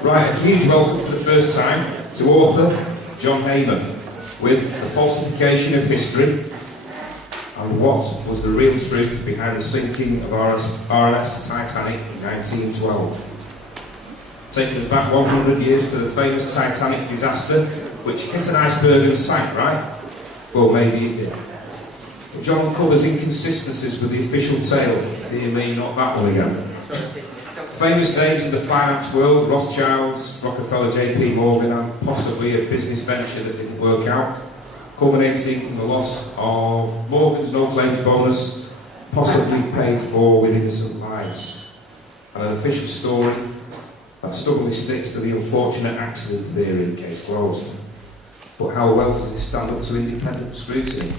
Right, a huge welcome for the first time to author John Heyman with The Falsification of History and What Was the Real Truth Behind the Sinking of RMS Titanic in 1912. Taking us back 100 years to the famous Titanic disaster, which hit an iceberg and sank, right? Well, maybe it did. But John covers inconsistencies with the official tale. Dear me, not that one again. Famous names in the finance world, Rothschilds, Rockefeller, JP Morgan, and possibly a business venture that didn't work out, culminating in the loss of Morgan's no-claims bonus, possibly paid for with innocent lives. And an official story that stubbornly sticks to the unfortunate accident theory, case closed. But how well does it stand up to independent scrutiny?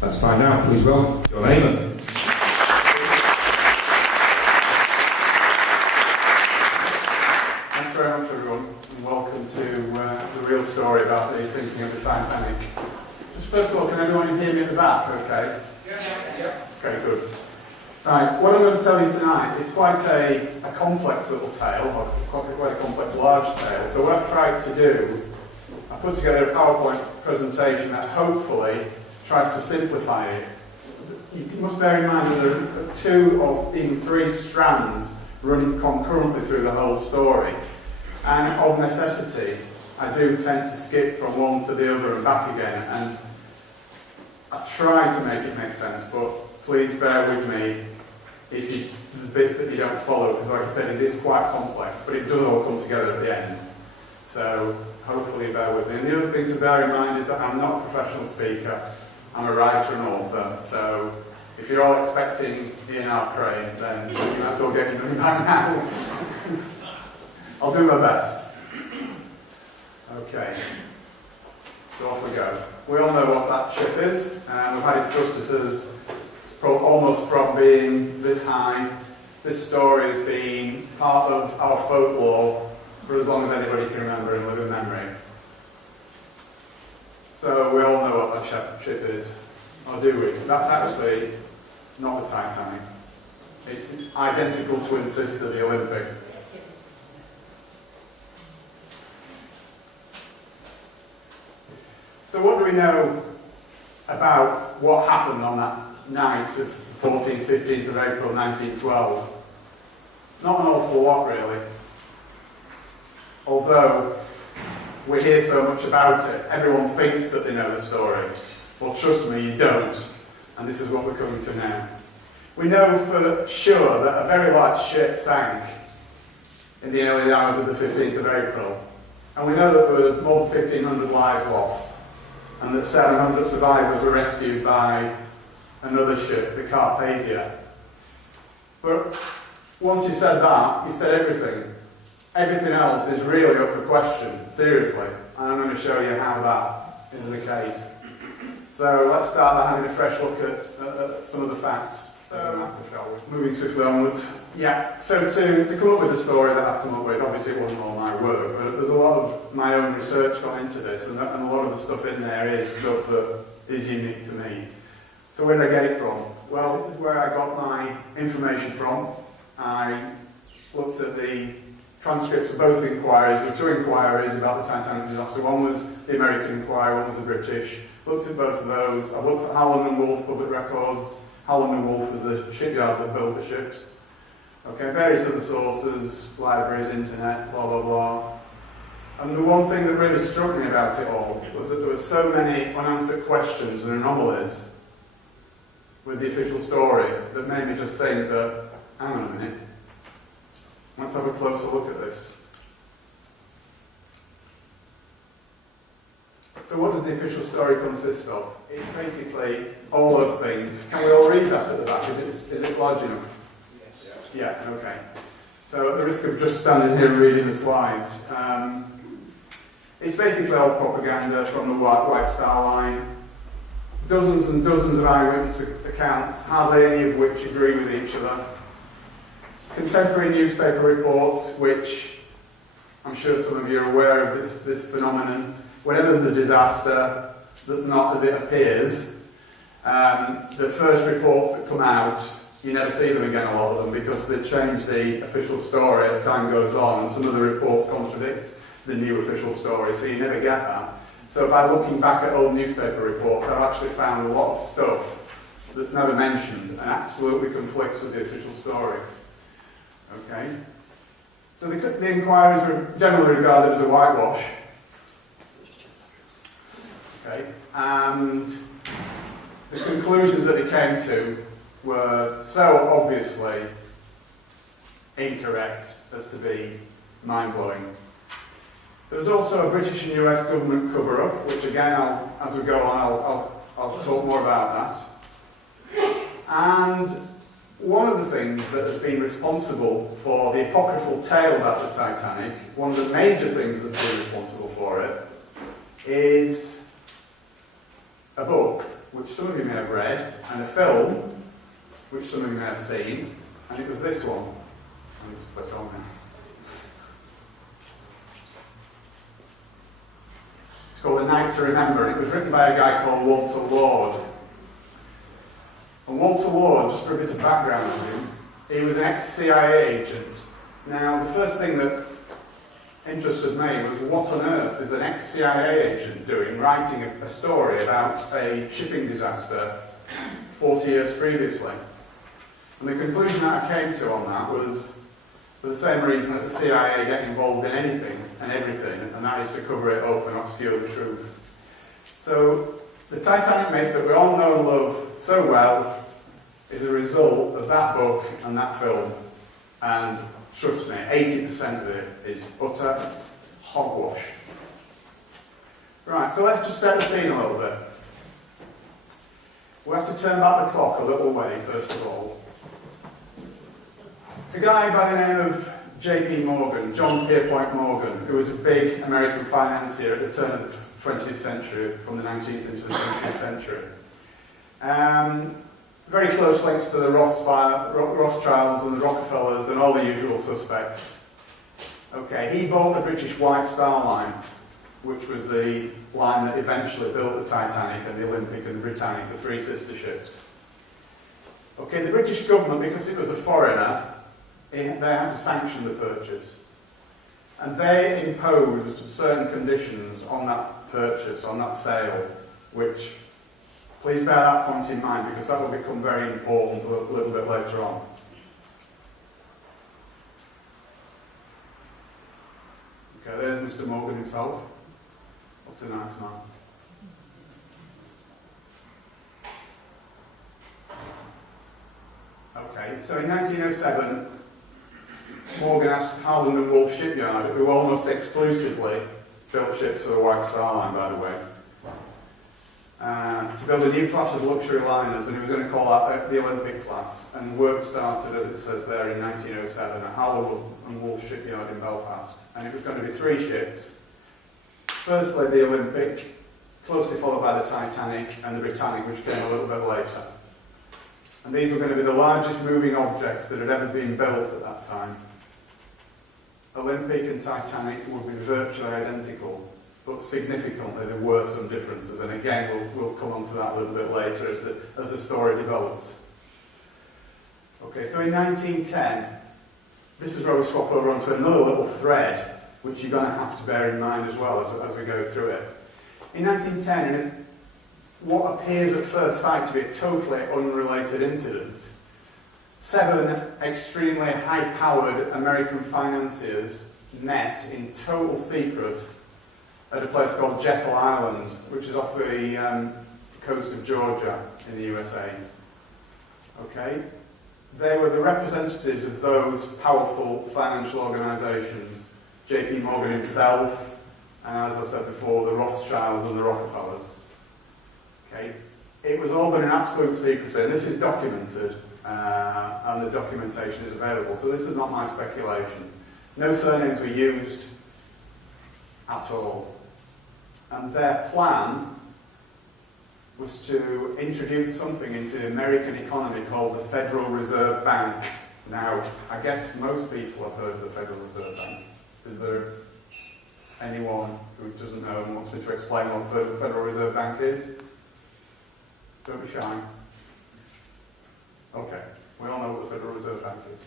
Let's find out. Please welcome John Heyman. Thanks very much, everyone, and welcome to the real story about the sinking of the Titanic. Just first of all, can everyone hear me at the back? Okay. Yeah. Okay, good. Right, what I'm going to tell you tonight is quite a complex little tale, or quite a complex large tale. So what I've tried to do, I've put together a PowerPoint presentation that hopefully tries to simplify it. You must bear in mind that there are 2 or even 3 strands running concurrently through the whole story. And of necessity, I do tend to skip from one to the other and back again. And I try to make it make sense, but please bear with me if there's bits that you don't follow, because like I said, it is quite complex, but it does all come together at the end. So hopefully bear with me. And the other thing to bear in mind is that I'm not a professional speaker. I'm a writer and author, so if you're all expecting Ian R. Crane, then you might as well get your money back now. I'll do my best. Okay, so off we go. We all know what that ship is, and we've had it thrusted as almost from being this high. This story has been part of our folklore for as long as anybody can remember and live in memory. So we all know what that ship is, or do we? That's actually not the Titanic. It's identical twin sister, the Olympic. So what do we know about what happened on that night of 14th, 15th of April 1912? Not an awful lot, really. Although we hear so much about it, everyone thinks that they know the story. Well, trust me, you don't. And this is what we're coming to now. We know for sure that a very large ship sank in the early hours of the 15th of April. And we know that there were more than 1,500 lives lost, and that 700 survivors were rescued by another ship, the Carpathia. But once you said that, you said everything. Everything else is really up for question, seriously. And I'm going to show you how that is the case. So let's start by having a fresh look at some of the facts. Moving swiftly onwards. Yeah, so to come up with the story that I've come up with, obviously it wasn't all my work, but there's a lot of my own research gone into this, and a lot of the stuff in there is stuff that is unique to me. So where did I get it from? Well, this is where I got my information from. I looked at the transcripts of both inquiries. There were 2 inquiries about the Titanic disaster. One was the American inquiry, one was the British. Looked at both of those. I looked at Howland and Wolff public records. Howland and Wolff was the shipyard that built the ships. Okay, various other sources, libraries, internet, blah, blah, blah. And the one thing that really struck me about it all was that there were so many unanswered questions and anomalies with the official story that made me just think that, hang on a minute, let's have a closer look at this. So what does the official story consist of? It's basically all those things. Can we all read that at the back? Is it large enough? Yeah, okay. So at the risk of just standing here reading the slides, it's basically all propaganda from the White Star Line. Dozens and dozens of eyewitness accounts, hardly any of which agree with each other. Contemporary newspaper reports, which I'm sure some of you are aware of this phenomenon. Whenever there's a disaster that's not as it appears, the first reports that come out you never see them again, a lot of them, because they change the official story as time goes on, and some of the reports contradict the new official story, so you never get that. So by looking back at old newspaper reports, I've actually found a lot of stuff that's never mentioned and absolutely conflicts with the official story. Okay? So the inquiries were generally regarded as a whitewash. Okay? And the conclusions that they came to were so obviously incorrect as to be mind-blowing. There was also a British and US government cover-up, which again, as we go on, I'll talk more about that. And one of the things that has been responsible for the apocryphal tale about the Titanic, one of the major things that's been responsible for it, is a book, which some of you may have read, and a film, which some of you may have seen, and it was this one. Let me just click on there. It's called A Night to Remember. It was written by a guy called Walter Lord. And Walter Lord, just for a bit of background on him, he was an ex-CIA agent. Now, the first thing that interested me was what on earth is an ex-CIA agent doing writing a story about a shipping disaster 40 years previously. And the conclusion that I came to on that was for the same reason that the CIA get involved in anything and everything, and that is to cover it up and obscure the truth. So the Titanic myth that we all know and love so well is a result of that book and that film. And trust me, 80% of it is utter hogwash. Right, so let's just set the scene a little bit. We have to turn back the clock a little way, first of all. A guy by the name of J.P. Morgan, John Pierpont Morgan, who was a big American financier at the turn of the 20th century, from the 19th into the 20th century. Very close links to the Rothschilds and the Rockefellers and all the usual suspects. Okay, he bought the British White Star Line, which was the line that eventually built the Titanic and the Olympic and the Britannic, the three sister ships. Okay, the British government, because it was a foreigner, they had to sanction the purchase. And they imposed certain conditions on that purchase, on that sale, which, please bear that point in mind, because that will become very important a little bit later on. Okay, there's Mr. Morgan himself. What a nice man. Okay, so in 1907, Morgan asked Harland and Wolff Shipyard, who almost exclusively built ships for the White Star Line, by the way, to build a new class of luxury liners, and he was going to call that the Olympic class. And work started, as it says there, in 1907 at Harland and Wolff Shipyard in Belfast. And it was going to be three ships. Firstly, the Olympic, closely followed by the Titanic and the Britannic, which came a little bit later. And these were going to be the largest moving objects that had ever been built at that time. Olympic and Titanic would be virtually identical, but significantly there were some differences. And again, we'll come on to that a little bit later as the story develops. Okay, so in 1910, this is where we swap over onto another little thread, which you're going to have to bear in mind as well as we go through it. In 1910, in what appears at first sight to be a totally unrelated incident, 7 extremely high-powered American financiers met in total secret at a place called Jekyll Island, which is off the coast of Georgia in the USA. Okay? They were the representatives of those powerful financial organisations, J.P. Morgan himself, and as I said before, the Rothschilds and the Rockefellers. Okay? It was all done in absolute secrecy, and this is documented, and the documentation is available, so this is not my speculation. No surnames were used at all. And their plan was to introduce something into the American economy called the Federal Reserve Bank. Now, I guess most people have heard of the Federal Reserve Bank. Is there anyone who doesn't know and wants me to explain what the Federal Reserve Bank is? Don't be shy. Okay, We all know what the Federal Reserve Bank is.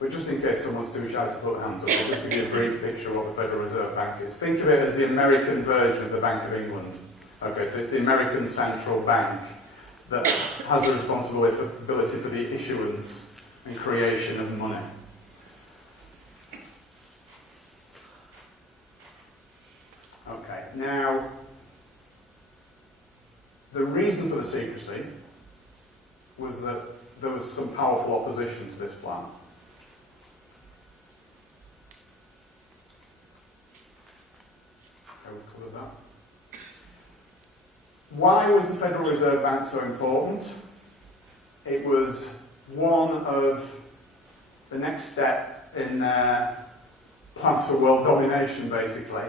But just in case someone's too shy to put hands up, I'll just give you a brief picture of what the Federal Reserve Bank is. Think of it as the American version of the Bank of England. Okay, so it's the American central bank that has the responsibility for the issuance and creation of money. Okay, now, the reason for the secrecy was that there was some powerful opposition to this plan. Okay, we've covered that. Why was the Federal Reserve Bank so important? It was one of the next step in their plans for world domination, basically.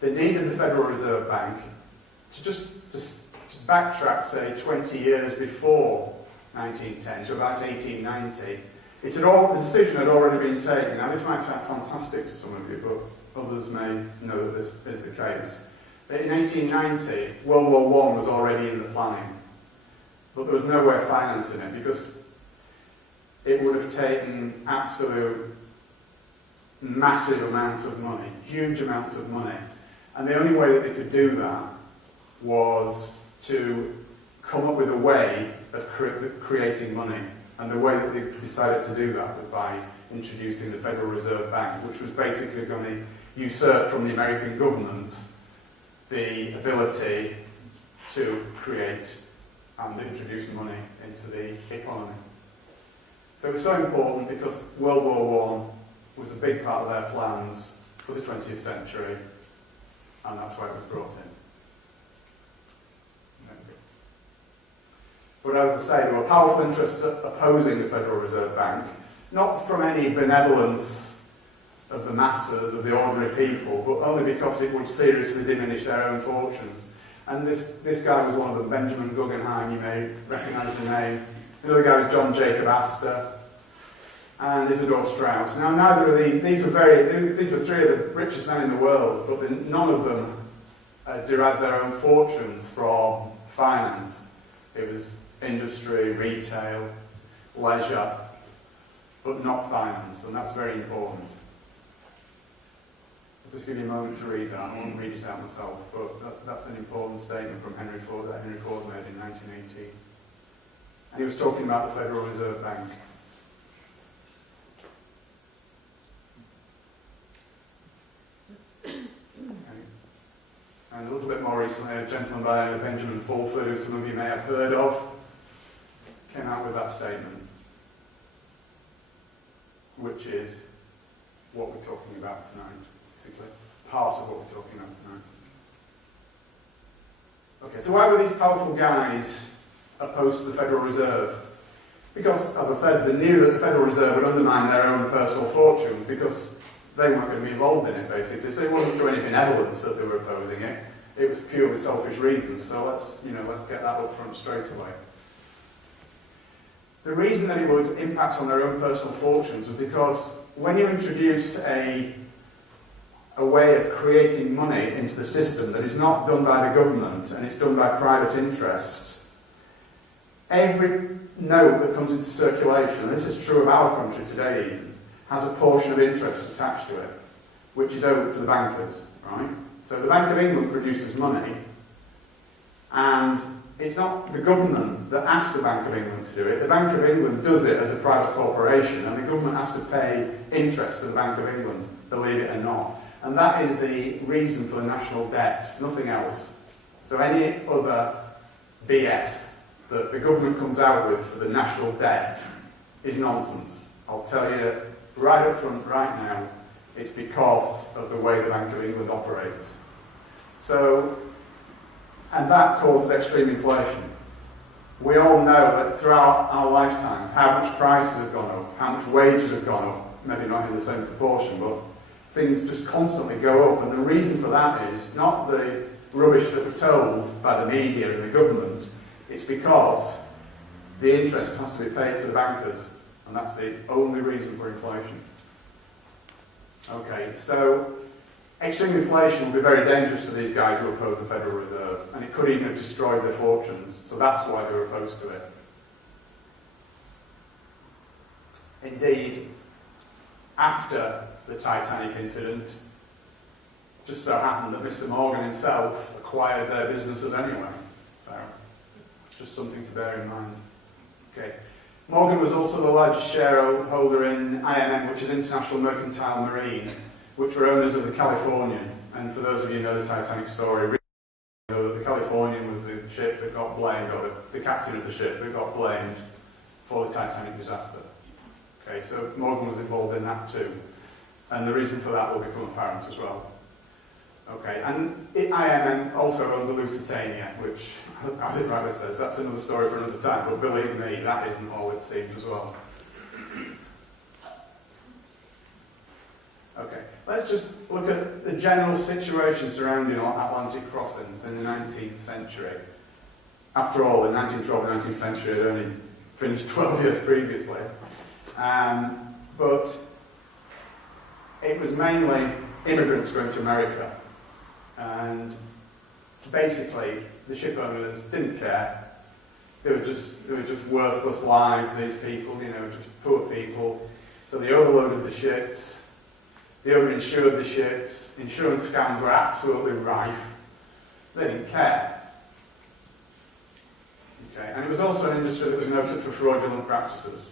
They needed the Federal Reserve Bank to just backtrack, say, 20 years before 1910 to about 1890. The decision had already been taken. Now, this might sound fantastic to some of you, but others may know that this is the case. But in 1890, World War I was already in the planning, but there was no way of financing it because it would have taken absolute massive amounts of money, huge amounts of money. And the only way that they could do that was to come up with a way of creating money. And the way that they decided to do that was by introducing the Federal Reserve Bank, which was basically going to usurp from the American government the ability to create and introduce money into the economy. So it was so important because World War I was a big part of their plans for the 20th century, and that's why it was brought in. But as I say, there were powerful interests opposing the Federal Reserve Bank, not from any benevolence of the masses, of the ordinary people, but only because it would seriously diminish their own fortunes. And this guy was one of them, Benjamin Guggenheim, you may recognise the name. The other guy was John Jacob Astor and Isidor Straus. Now, neither of these were three of the richest men in the world, but none of them derived their own fortunes from finance. It was industry, retail, leisure, but not finance, and that's very important. I'll just give you a moment to read that. I won't read it out myself, but that's an important statement from Henry Ford that Henry Ford made in 1918. And he was talking about the Federal Reserve Bank. And a little bit more recently, a gentleman by the name of Benjamin Fulford, who some of you may have heard of, came out with that statement, which is what we're talking about tonight, basically. Part of what we're talking about tonight. Okay, so why were these powerful guys opposed to the Federal Reserve? Because, as I said, they knew that the Federal Reserve would undermine their own personal fortunes because they weren't going to be involved in it, basically. So it wasn't through any benevolence that they were opposing it. It was purely selfish reasons. So let's get that up front straight away. The reason that it would impact on their own personal fortunes was because when you introduce a way of creating money into the system that is not done by the government and it's done by private interests, every note that comes into circulation, and this is true of our country today even, has a portion of interest attached to it, which is owed to the bankers, right? So the Bank of England produces money, and it's not the government that asks the Bank of England to do it. The Bank of England does it as a private corporation, and the government has to pay interest to the Bank of England, believe it or not. And that is the reason for the national debt, nothing else. So any other BS that the government comes out with for the national debt is nonsense. I'll tell you right up front, right now, it's because of the way the Bank of England operates. So, and that causes extreme inflation. We all know that throughout our lifetimes, how much prices have gone up, how much wages have gone up, maybe not in the same proportion, but things just constantly go up. And the reason for that is not the rubbish that we're told by the media and the government, it's because the interest has to be paid to the bankers. And that's the only reason for inflation. Okay, so extreme inflation will be very dangerous to these guys who oppose the Federal Reserve, and it could even have destroyed their fortunes, so that's why they were opposed to it. Indeed, after the Titanic incident, just so happened that Mr. Morgan himself acquired their businesses anyway. So, just something to bear in mind. Okay. Morgan was also the largest shareholder in IMM, which is International Mercantile Marine, which were owners of the Californian. And for those of you who know the Titanic story, you know that the Californian was the ship that got blamed, or the captain of the ship that got blamed for the Titanic disaster. Okay, so Morgan was involved in that too. And the reason for that will become apparent as well. Okay, and IMM also owned the Lusitania, which, as it rightly says, that's another story for another time, but believe me, that isn't all it seemed as well. Okay, let's just look at the general situation surrounding Atlantic crossings in the 19th century. After all, the 1912 and 19th century had only finished 12 years previously. But it was mainly immigrants going to America. And basically, the ship owners didn't care. They were just worthless lives, these people, you know, just poor people. So they overloaded the ships, they overinsured the ships, insurance scams were absolutely rife. They didn't care. Okay, and it was also an industry that was noted for fraudulent practices.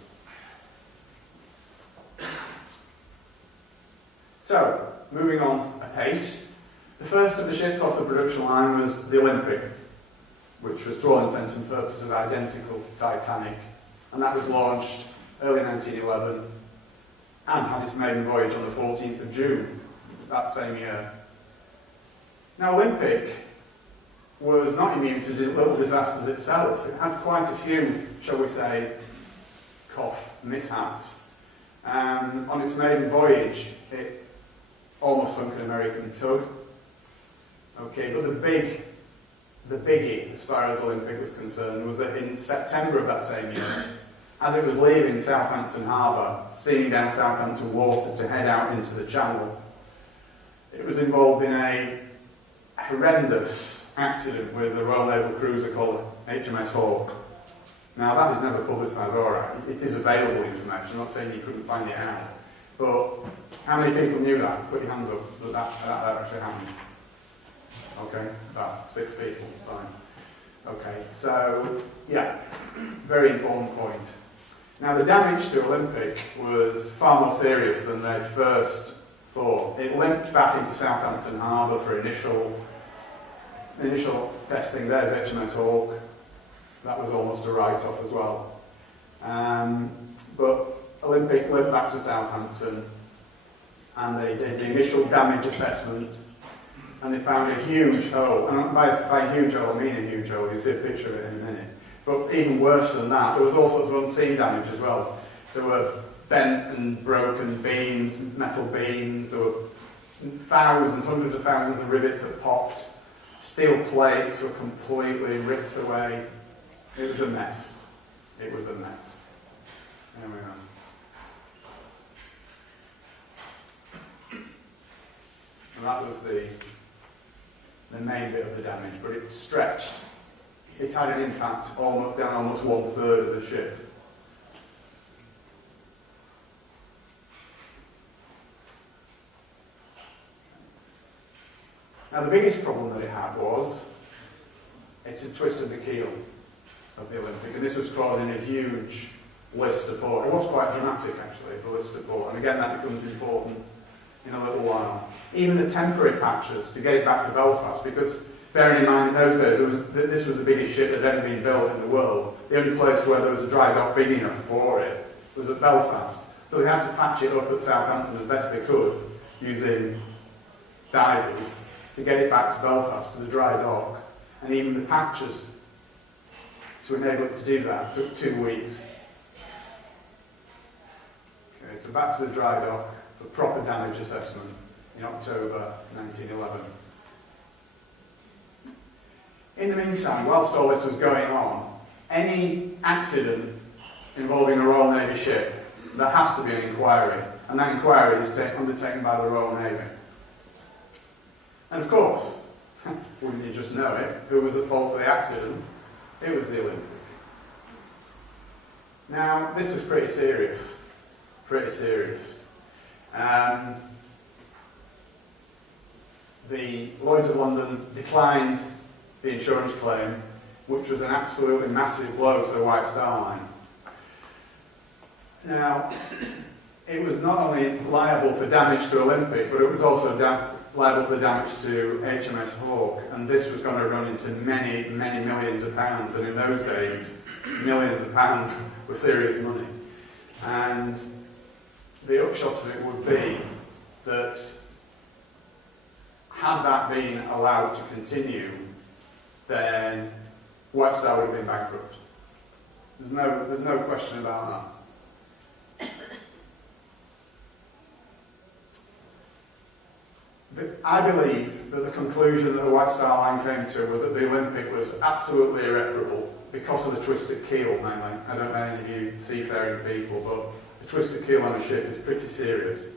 So, moving on apace. The first of the ships off the production line was the Olympic, which was, to all intents and purposes, identical to Titanic, and that was launched early 1911 and had its maiden voyage on the 14th of June that same year. Now, Olympic was not immune to little disasters itself. It had quite a few, shall we say, mishaps. On its maiden voyage, it almost sunk an American tug. Okay, but the biggie, as far as Olympic was concerned, was that in September of that same year, as it was leaving Southampton Harbour, steaming down Southampton water to head out into the Channel, it was involved in a horrendous accident with a Royal Naval cruiser called HMS Hawke. Now, that was never publicised, alright. It is available information, I'm not saying you couldn't find it out. But how many people knew that? Put your hands up that actually happened. Okay, about 6 people, fine. Okay, so, yeah, very important point. Now, the damage to Olympic was far more serious than they first thought. It limped back into Southampton Harbour for initial testing. There's HMS Hawke. That was almost a write-off as well. But Olympic went back to Southampton and they did the initial damage assessment and they found a huge hole. And by a huge hole, I mean a huge hole. You'll see a picture of it in a minute. But even worse than that, there was all sorts of unseen damage as well. There were bent and broken beams, metal beams. There were thousands, hundreds of thousands of rivets that popped. Steel plates were completely ripped away. It was a mess. It was a mess. There we are. And that was the main bit of the damage, but it stretched. It had an impact down almost 1/3 of the ship. Now, the biggest problem that it had was it had twisted the keel of the Olympic, and this was causing a huge list of port. It was quite dramatic, actually, the list of port, and again, that becomes important in a little while. Even the temporary patches to get it back to Belfast, because bearing in mind in those days, this was the biggest ship that had ever been built in the world. The only place where there was a dry dock big enough for it was at Belfast. So they had to patch it up at Southampton as best they could, using divers, to get it back to Belfast, to the dry dock. And even the patches, to enable it to do that, took 2 weeks. Okay, so back to the dry dock for proper damage assessment in October 1911. In the meantime, whilst all this was going on, any accident involving a Royal Navy ship, there has to be an inquiry, and that inquiry is undertaken by the Royal Navy. And of course, wouldn't you just know it, who was at fault for the accident? It was the Olympic. Now, this was pretty serious. pretty serious. The Lloyd's of London declined the insurance claim, which was an absolutely massive blow to the White Star Line. Now, it was not only liable for damage to Olympic, but it was also liable for damage to HMS Hawke, and this was going to run into many, many millions of pounds, and in those days, millions of pounds were serious money. And the upshot of it would be that had that been allowed to continue, then White Star would have been bankrupt. There's no question about that. I believe that the conclusion that the White Star Line came to was that the Olympic was absolutely irreparable because of the twisted keel, mainly. I don't know any of you seafaring people, but the twisted keel on a ship is pretty serious.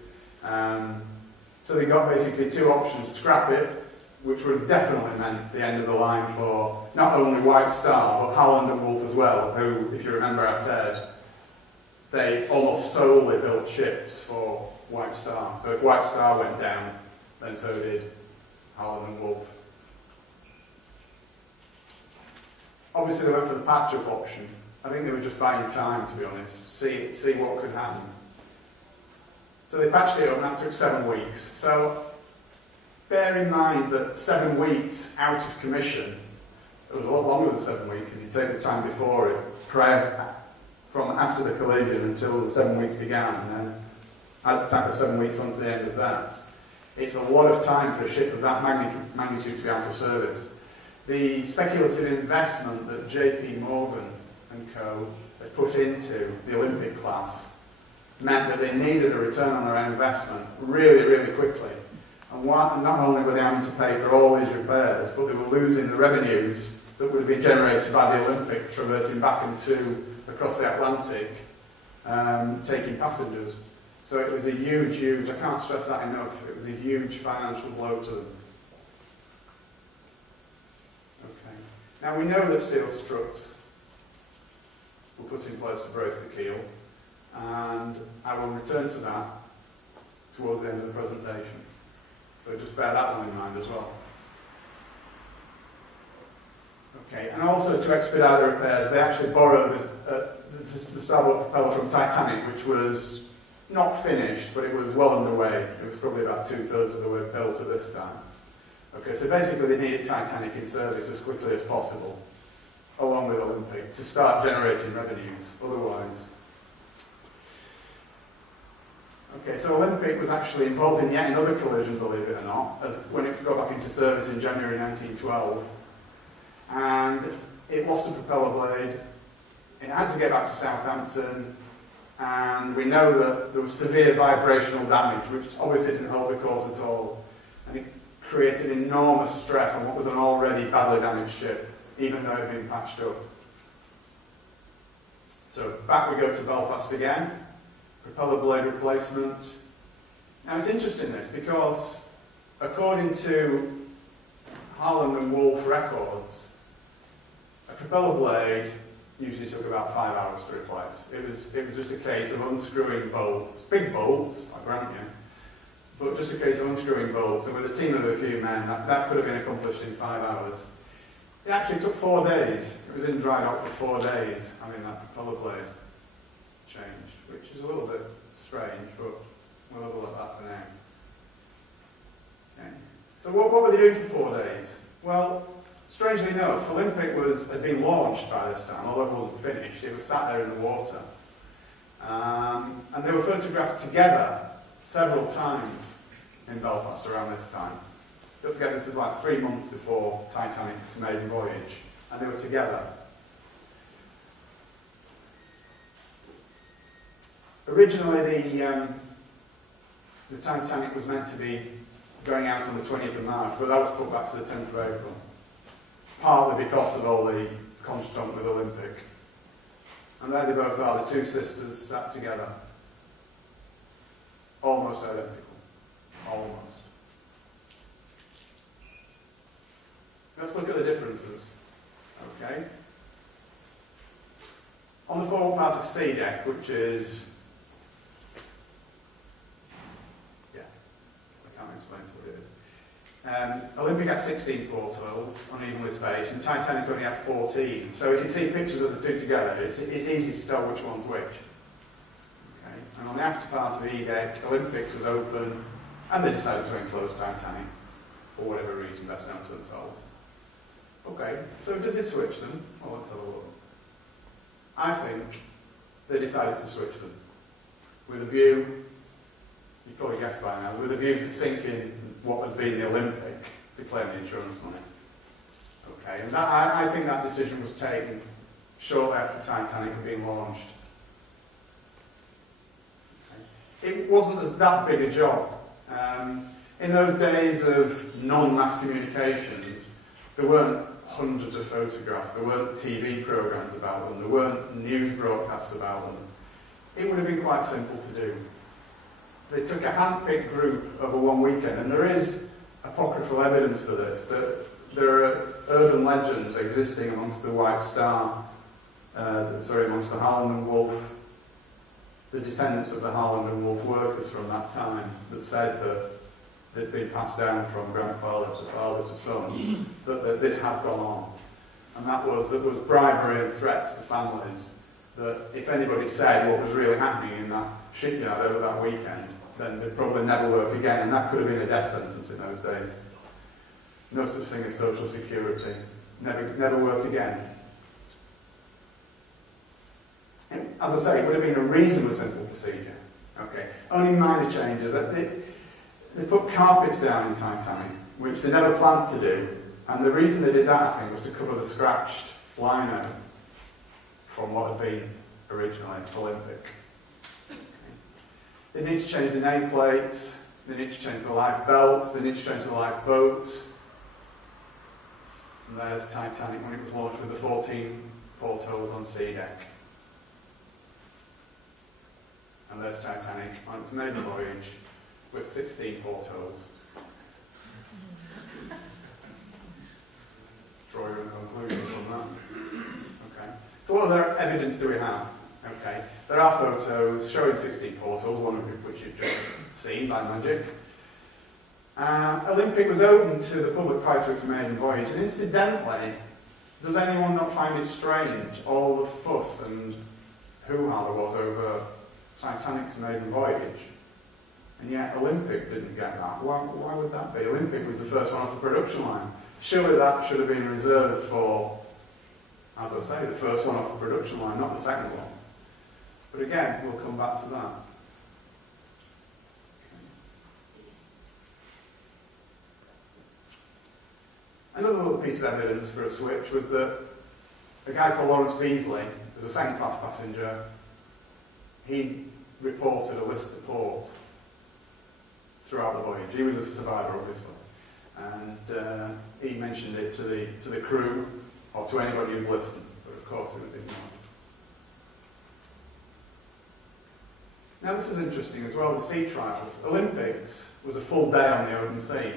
So they got basically two options: scrap it, which would have definitely meant the end of the line for not only White Star, but Holland and Wolff as well, who, if you remember I said, they almost solely built ships for White Star. So if White Star went down, then so did Holland and Wolff. Obviously they went for the patch-up option. I think they were just buying time, to be honest, see what could happen. So they patched it up, and that took 7 weeks. So bear in mind that 7 weeks out of commission, it was a lot longer than 7 weeks if you take the time before it, from after the collision until the 7 weeks began, and then add the 7 weeks onto the end of that. It's a lot of time for a ship of that magnitude to be out of service. The speculative investment that JP Morgan and co. had put into the Olympic class meant that they needed a return on their investment really, really quickly. And not only were they having to pay for all these repairs, but they were losing the revenues that would have been generated by the Olympic traversing back across the Atlantic, taking passengers. So it was a huge, I can't stress that enough, it was a huge financial blow to them. Okay. Now we know that steel struts were put in place to brace the keel, and I will return to that towards the end of the presentation. So just bear that one in mind as well. Okay, and also to expedite the repairs, they actually borrowed the starboard propeller from Titanic, which was not finished, but it was well underway. It was probably about 2/3 of the way built at this time. Okay, so basically they needed Titanic in service as quickly as possible, along with Olympic, to start generating revenues. Otherwise. Okay, so Olympic was actually involved in yet another collision, believe it or not, when it got back into service in January 1912. And it lost a propeller blade. It had to get back to Southampton. And we know that there was severe vibrational damage, which obviously didn't hold the course at all. And it created enormous stress on what was an already badly damaged ship, even though it had been patched up. So back we go to Belfast again. Propeller blade replacement. Now it's interesting this, because according to Holland and Wolff records, a propeller blade usually took about 5 hours to replace. It was just a case of unscrewing bolts, big bolts, I grant you, but just a case of unscrewing bolts, and with a team of a few men, that could have been accomplished in 5 hours. It actually took 4 days. It was in dry dock for 4 days, having that propeller blade changed, which is a little bit strange, but we'll have a look at that for now. Okay. So what were they doing for 4 days? Well, strangely enough, Olympic had been launched by this time, although it wasn't finished. It was sat there in the water. And they were photographed together several times in Belfast around this time. Don't forget, this is like 3 months before Titanic's maiden voyage, and they were together. Originally, the Titanic was meant to be going out on the 20th of March, but that was put back to the 10th of April. Partly because of all the contretemps with Olympic. And there they both are, the two sisters sat together. Almost identical. Almost. Let's look at the differences. Okay. On the forward part of C deck, which is Olympic had 16 portholes, unevenly spaced, and Titanic only had 14. So if you see pictures of the two together, it's easy to tell which one's which. Okay. And on the after part of E-deck, Olympics was open, and they decided to enclose Titanic, for whatever reason, best known to themselves. Okay, so did they switch them? Well, let's have a look. I think they decided to switch them, with a view, you probably guessed by now, with a view to sinking what had been the Olympic to claim the insurance money. Okay, and that, I think that decision was taken shortly after Titanic had been launched. Okay. It wasn't as that big a job. In those days of non-mass communications, there weren't hundreds of photographs, there weren't TV programmes about them, there weren't news broadcasts about them. It would have been quite simple to do. They took a hand-picked group over one weekend, and there is apocryphal evidence for this, that there are urban legends existing amongst the White Star, amongst the Harland and Wolff, the descendants of the Harland and Wolff workers from that time, that said that they'd been passed down from grandfather to father to son, that this had gone on. And that was bribery and threats to families, that if anybody said what was really happening in that shipyard over that weekend, then they'd probably never work again, and that could have been a death sentence in those days. No such thing as social security. Never work again. And as I say, it would have been a reasonably simple procedure. Okay, only minor changes. They put carpets down in Titanic, which they never planned to do, and the reason they did that, I think, was to cover the scratched lino from what had been originally Olympic. They need to change the nameplates, they need to change the life belts, they need to change the lifeboats. And there's Titanic when it was launched with the 14 portholes on sea deck. And there's Titanic on its maiden voyage with 16 portholes. Draw your own conclusions from that. Okay. So what other evidence do we have? Okay. There are photos showing 16 portholes, one of which you've just seen by magic. Olympic was open to the public prior to its maiden voyage, and incidentally, does anyone not find it strange, all the fuss and hoo-ha there was over Titanic's maiden voyage? And yet Olympic didn't get that. Why would that be? Olympic was the first one off the production line. Surely that should have been reserved for, as I say, the first one off the production line, not the second one. But again, we'll come back to that. Another little piece of evidence for a switch was that a guy called Lawrence Beasley, who was a second-class passenger, he reported a list of port throughout the voyage. He was a survivor, obviously, and he mentioned it to the crew or to anybody who'd listened, but of course it was ignored. Now this is interesting as well, the sea trials. Olympics was a full day on the open sea,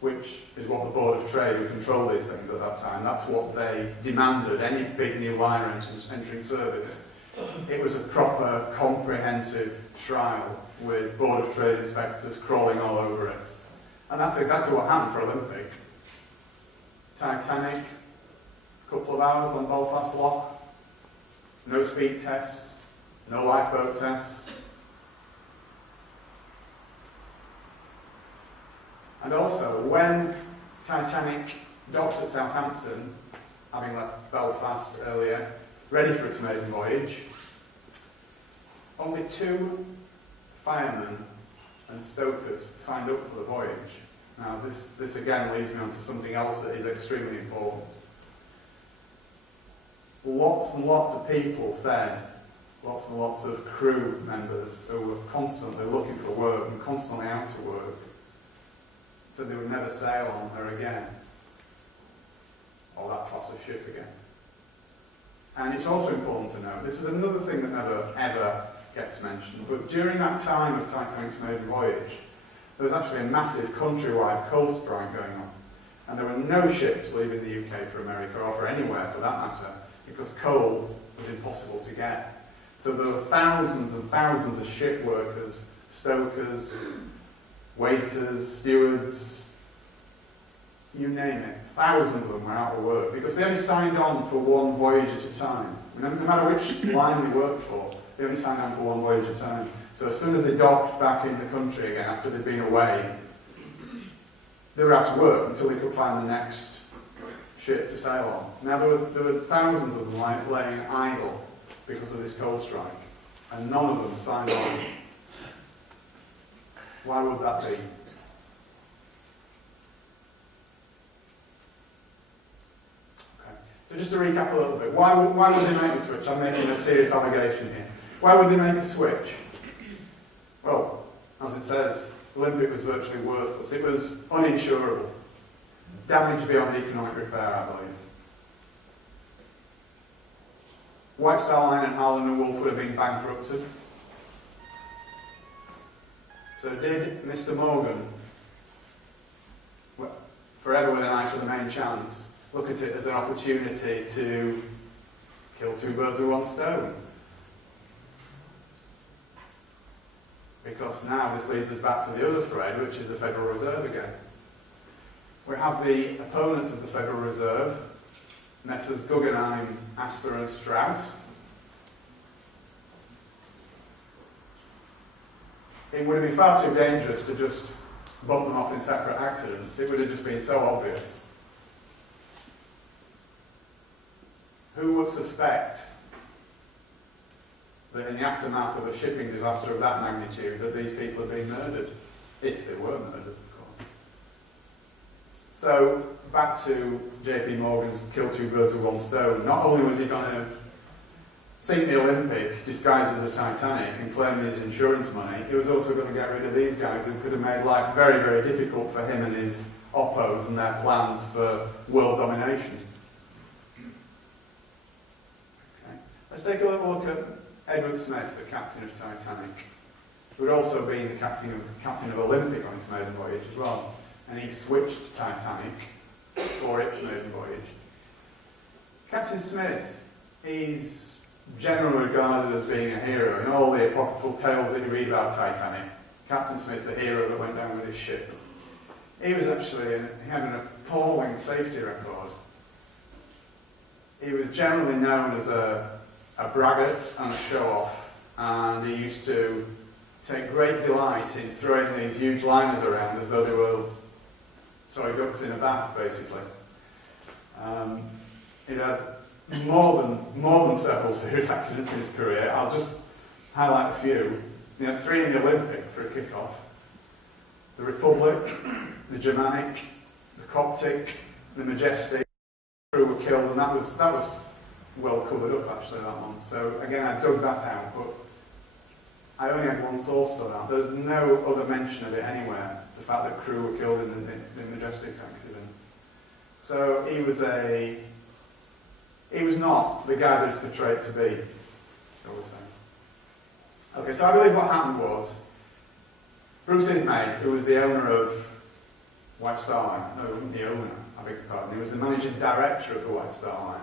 which is what the Board of Trade, who controlled these things at that time, that's what they demanded, any big new liner entering service. It was a proper, comprehensive trial with Board of Trade inspectors crawling all over it. And that's exactly what happened for Olympic. Titanic, a couple of hours on Belfast Lock, no speed tests, no lifeboat tests. And also, when Titanic docked at Southampton, having left Belfast earlier, ready for its maiden voyage, only 2 firemen and stokers signed up for the voyage. Now this again leads me on to something else that is extremely important. Lots and lots of people said, lots and lots of crew members who were constantly looking for work and constantly out of work, said they would never sail on her again, or that class of ship again. And it's also important to note, this is another thing that never ever gets mentioned, but during that time of Titanic's maiden voyage, there was actually a massive countrywide coal strike going on. And there were no ships leaving the UK for America, or for anywhere for that matter, because coal was impossible to get. So there were thousands and thousands of ship workers, stokers, waiters, stewards, you name it, thousands of them were out of work because they only signed on for one voyage at a time. No matter which line they worked for, they only signed on for one voyage at a time. So as soon as they docked back in the country again after they'd been away, they were out of work until they could find the next ship to sail on. Now there were thousands of them laying idle because of this coal strike, and none of them signed on. Why would that be? So just to recap a little bit, why would they make a switch? I'm making a serious allegation here. Why would they make a switch? Well, as it says, Olympic was virtually worthless. It was uninsurable. Damage beyond economic repair, I believe. White Star Line and Harland and Wolff would have been bankrupted. So did Mr. Morgan, forever with an eye for the main chance, look at it as an opportunity to kill two birds with one stone? Because now this leads us back to the other thread, which is the Federal Reserve again. We have the opponents of the Federal Reserve, Messrs. Guggenheim, Astor and Strauss. It would have been far too dangerous to just bump them off in separate accidents. It would have just been so obvious. Who would suspect that in the aftermath of a shipping disaster of that magnitude that these people have been murdered? If they were murdered, of course. So, back to JP Morgan's kill two birds with one stone. Not only was he going to sink the Olympic, disguised as the Titanic, and claim his insurance money, he was also going to get rid of these guys who could have made life very, very difficult for him and his oppos and their plans for world domination. Okay. Let's take a little look at Edward Smith, the captain of Titanic, who had also been the captain of Olympic on its maiden voyage as well. And he switched to Titanic for its maiden voyage. Captain Smith is generally regarded as being a hero. In all the apocryphal tales that you read about Titanic, Captain Smith, the hero that went down with his ship. He was actually, he had an appalling safety record. He was generally known as a braggart and a show-off, and he used to take great delight in throwing these huge liners around as though they were ducks in a bath, basically. He had more than several serious accidents in his career. I'll just highlight a few. You know, 3 in the Olympic for a kick-off. The Republic, the Germanic, the Coptic, the Majestic. The crew were killed, and that was well covered up, actually, that one. So again, I dug that out, but I only had one source for that. There's no other mention of it anywhere, the fact that crew were killed in the Majestic's accident. So he was not the guy that he's portrayed to be, shall we say. Okay, so I believe what happened was, Bruce Ismay, who was the owner of White Star Line, no, he wasn't the owner, I beg your pardon, he was the managing director of the White Star Line.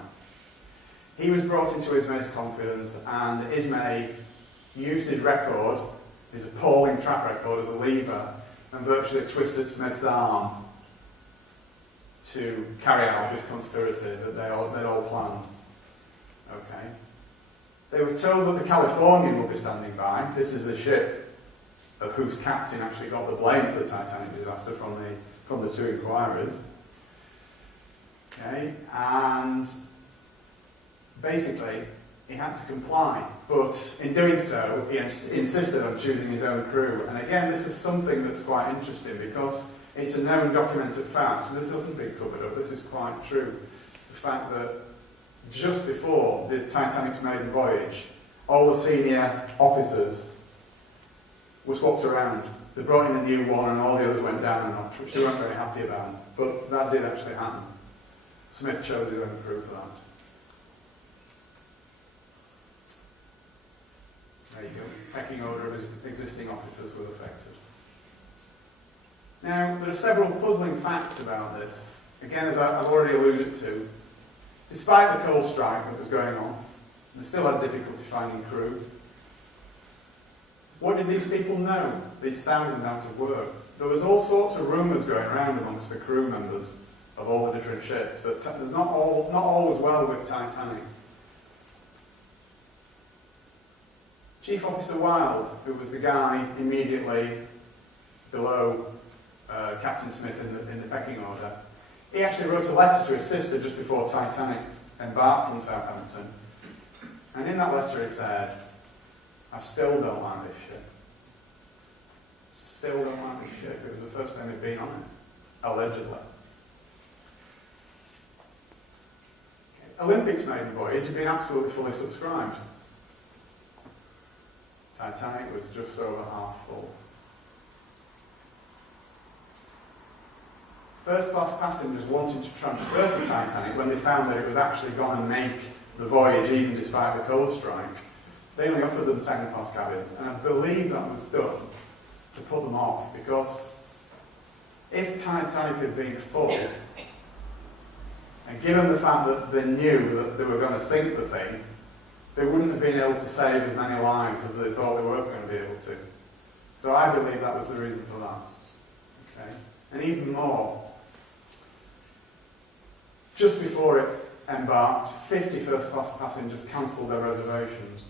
He was brought into Ismay's confidence, and Ismay used his record, his appalling track record, as a lever, and virtually twisted Smith's arm to carry out this conspiracy that they'd all planned. Okay. They were told that the Californian would be standing by. This is the ship of whose captain actually got the blame for the Titanic disaster from the 2 inquiries. Okay, and basically he had to comply, but in doing so he insisted on choosing his own crew. And again, this is something that's quite interesting because it's a known documented fact, and this hasn't been covered up, this is quite true. The fact that just before the Titanic's maiden voyage, all the senior officers were swapped around. They brought in a new one and all the others went down a notch, which they weren't very happy about. But that did actually happen. Smith chose his own crew for that. There you go. Pecking order of his existing officers was affected. Now, there are several puzzling facts about this. Again, as I've already alluded to, despite the coal strike that was going on, they still had difficulty finding crew. What did these people know, these thousands out of work? There was all sorts of rumours going around amongst the crew members of all the different ships. That there's not always well with Titanic. Chief Officer Wilde, who was the guy immediately below Captain Smith in the pecking order, he actually wrote a letter to his sister just before Titanic embarked from Southampton. And in that letter he said, "I still don't like this ship. Still don't like this ship." It was the first time he'd been on it, allegedly. Olympics maiden voyage had been absolutely fully subscribed. Titanic was just over half full. First class passengers wanted to transfer to Titanic when they found that it was actually going to make the voyage even despite the coal strike. They only offered them second class cabins, and I believe that was done to put them off, because if Titanic had been full, and given the fact that they knew that they were going to sink the thing, they wouldn't have been able to save as many lives as they thought they weren't going to be able to. So I believe that was the reason for that. Okay? And even more, just before it embarked, 50 first-class passengers cancelled their reservations.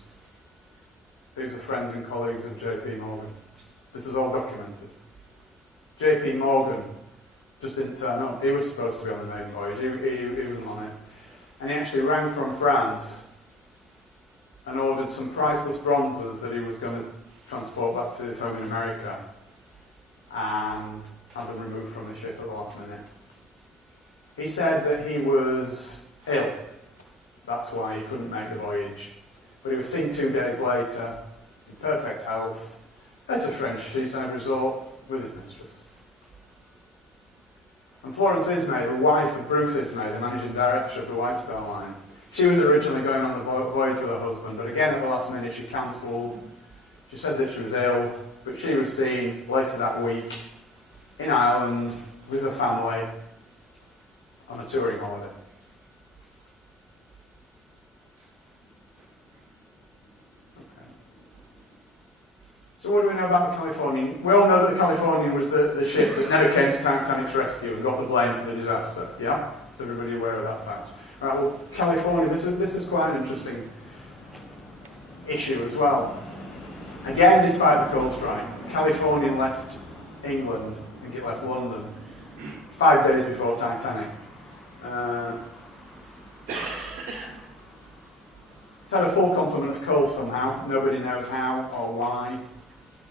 These were friends and colleagues of J.P. Morgan. This is all documented. J.P. Morgan just didn't turn up. He was supposed to be on the maiden voyage. He wasn't on it. And he actually rang from France and ordered some priceless bronzes that he was going to transport back to his home in America, and had them removed from the ship at the last minute. He said that he was ill. That's why he couldn't make the voyage. But he was seen 2 days later, in perfect health, at a French seaside resort with his mistress. And Florence Ismay, the wife of Bruce Ismay, the managing director of the White Star Line, she was originally going on the voyage with her husband, but again at the last minute she cancelled. She said that she was ill, but she was seen later that week in Ireland with her family on a touring holiday. Okay. So what do we know about the Californian? We all know that the Californian was the ship that never came to Titanic's rescue and got the blame for the disaster. Yeah? Is everybody aware of that fact? Right, well, California, this is quite an interesting issue as well. Again, despite the coal strike, Californian left England, I think it left London, 5 days before Titanic. It's had a full complement of coal somehow. Nobody knows how or why.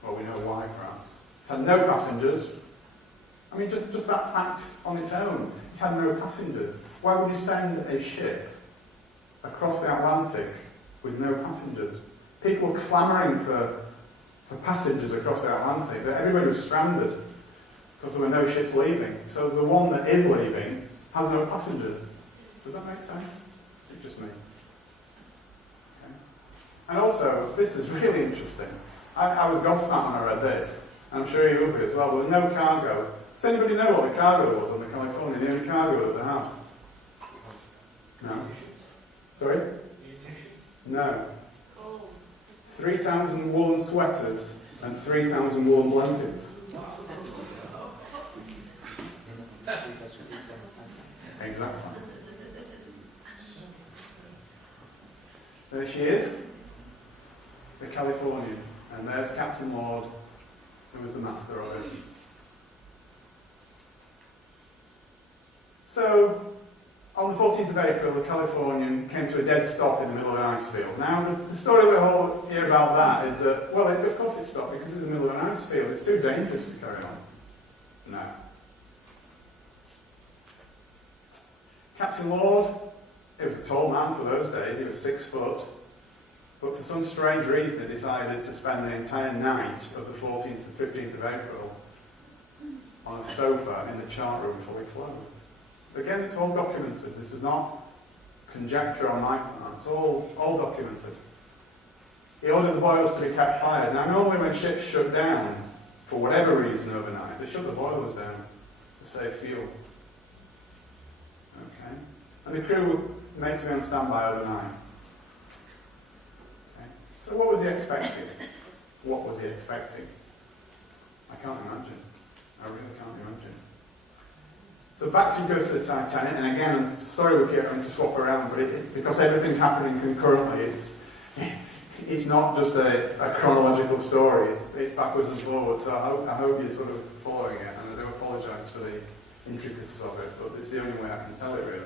Well, we know why, perhaps. It's had no passengers. I mean, just that fact on its own. It's had no passengers. Why would you send a ship across the Atlantic with no passengers? People were clamouring for passengers across the Atlantic. Everybody was stranded because there were no ships leaving. So the one that is leaving has no passengers. Does that make sense? It's just me. Okay. And also, this is really interesting. I was gobsmacked when I read this, and I'm sure you will be as well. There was no cargo. Does anybody know what the cargo was on the California? The only cargo that they had? No. Sorry? No. 3,000 woolen sweaters and 3,000 woolen blankets. Exactly. There she is, the Californian, and there's Captain Lord, who was the master of it. So, on the 14th of April, the Californian came to a dead stop in the middle of an ice field. Now, the story we all hear about that is that, well, of course it stopped because it's in the middle of an ice field. It's too dangerous to carry on. No. Captain Lord, he was a tall man for those days. He was 6 foot. But for some strange reason, he decided to spend the entire night of the 14th and 15th of April on a sofa in the chart room fully clothed. Again, it's all documented. This is not conjecture on my part. It's all documented. He ordered the boilers to be kept fired. Now, normally when ships shut down, for whatever reason overnight, they shut the boilers down to save fuel. Okay? And the crew were made to be on standby overnight. Okay? So what was he expecting? What was he expecting? I can't imagine. I really can't imagine. So back to go to the Titanic, and again, I'm sorry we keep having to swap around, but because everything's happening concurrently, it's not just a chronological story, it's backwards and forwards, so I hope you're sort of following it, and I do apologise for the intricacies of it, but it's the only way I can tell it really.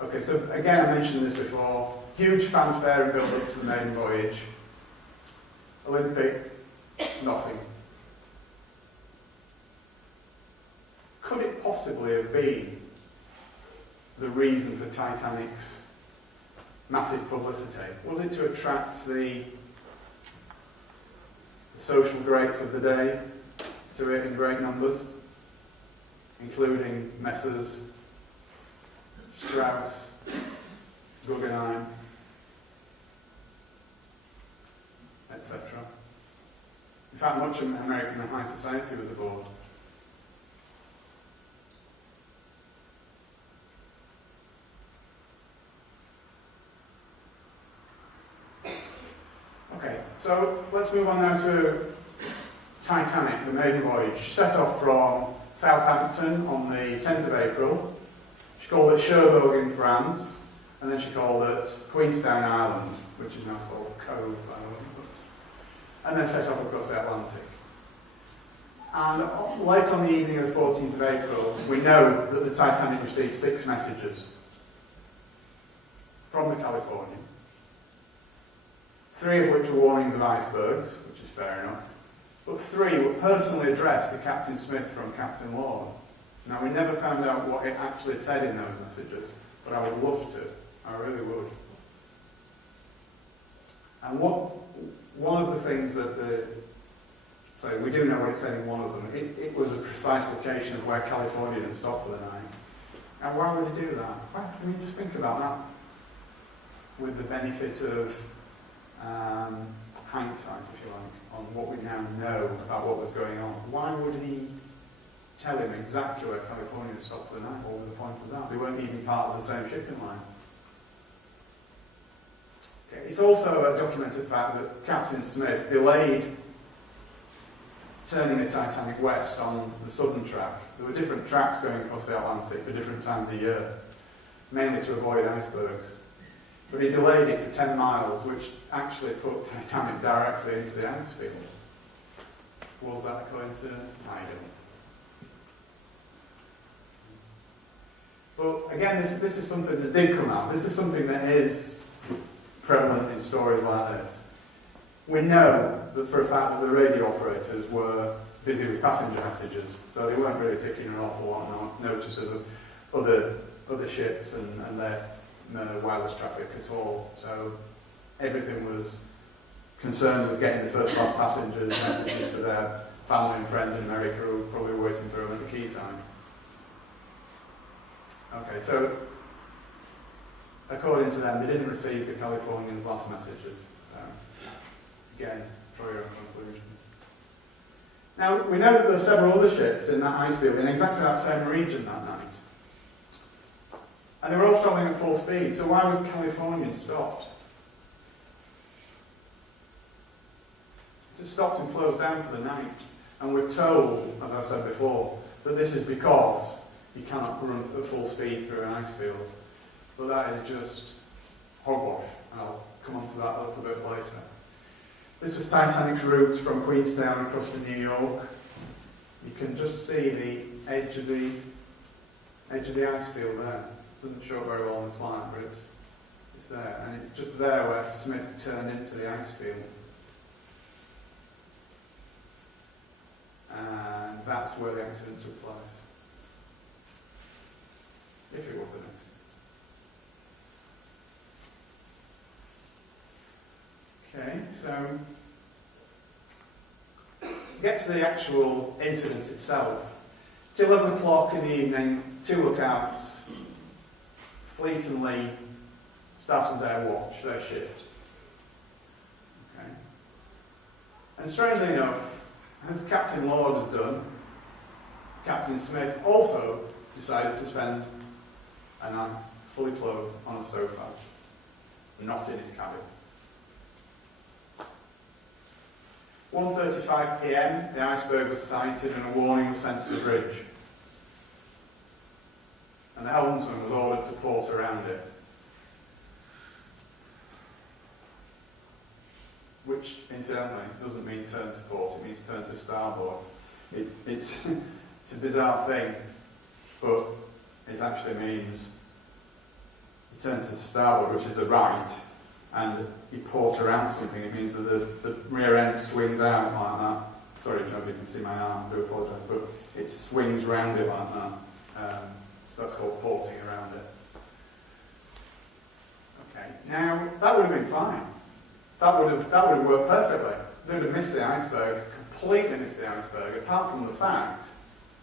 Okay, so again, I mentioned this before, huge fanfare and build-up to the maiden voyage. Olympic, nothing. Could it possibly have been the reason for Titanic's massive publicity? Was it to attract the social greats of the day to it in great numbers, including Messrs. Strauss, Guggenheim, etc. In fact, much of American high society was aboard. Okay, so let's move on now to Titanic, the maiden voyage. She set off from Southampton on the 10th of April. She called it Cherbourg in France, and then she called it Queenstown Island, which is now called Cove, by the way. And then set off across the Atlantic. And late on the evening of the 14th of April, we know that the Titanic received 6 messages from the Californian, 3 of which were warnings of icebergs, which is fair enough, but 3 were personally addressed to Captain Smith from Captain Lord. Now, we never found out what it actually said in those messages, but I would love to. I really would. And one of the things that so we do know what it said in one of them. It was a precise location of where California had stopped for the night. And why would it do that? Why can we just think about that with the benefit of hindsight, if you like, on what we now know about what was going on? Why would he tell him exactly where California had stopped for the night? What was the point of that? We weren't even part of the same shipping line. Okay. It's also a documented fact that Captain Smith delayed turning the Titanic west on the southern track. There were different tracks going across the Atlantic for different times of year, mainly to avoid icebergs. But he delayed it for 10 miles, which actually put Titanic directly into the ice field. Was that a coincidence? I don't. But again, this is something that did come out. This is something that is prevalent in stories like this. We know that for a fact that the radio operators were busy with passenger messages, so they weren't really taking an awful lot of notice of other ships and their wireless traffic at all. So everything was concerned with getting the first class passengers messages to their family and friends in America who were probably waiting for them at the quayside. Okay, so according to them, they didn't receive the Californians' last messages. So again, draw your own conclusions. Now, we know that there are several other ships in that ice field in exactly that same region that night. And they were all travelling at full speed, so why was the Californian stopped? It stopped and closed down for the night. And we're told, as I said before, that this is because you cannot run at full speed through an ice field. But that is just hogwash, and I'll come on to that a little bit later. This was Titanic's route from Queenstown across to New York. You can just see the edge of the ice field there. It doesn't show it very well on the slide, but it's there. And it's just there where Smith turned into the ice field. And that's where the accident took place. If it was an accident. Okay, so get to the actual incident itself. It's 11 o'clock in the evening, 2 lookouts, Fleet and Lee started their watch, their shift. Okay. And strangely enough, as Captain Lord had done, Captain Smith also decided to spend a night fully clothed on a sofa, not in his cabin. 1:35 PM, the iceberg was sighted and a warning was sent to the bridge. and the helmsman was ordered to port around it. Which, incidentally, doesn't mean turn to port, it means turn to starboard. It's a bizarre thing, but it actually means you turn to starboard, which is the right, and you port around something. It means that the rear end swings out like that. Sorry, nobody can see my arm, I do apologise, but it swings round it like that. So that's called porting around it. Okay, now that would have been fine. That would have worked perfectly. They would have missed the iceberg, completely missed the iceberg, apart from the fact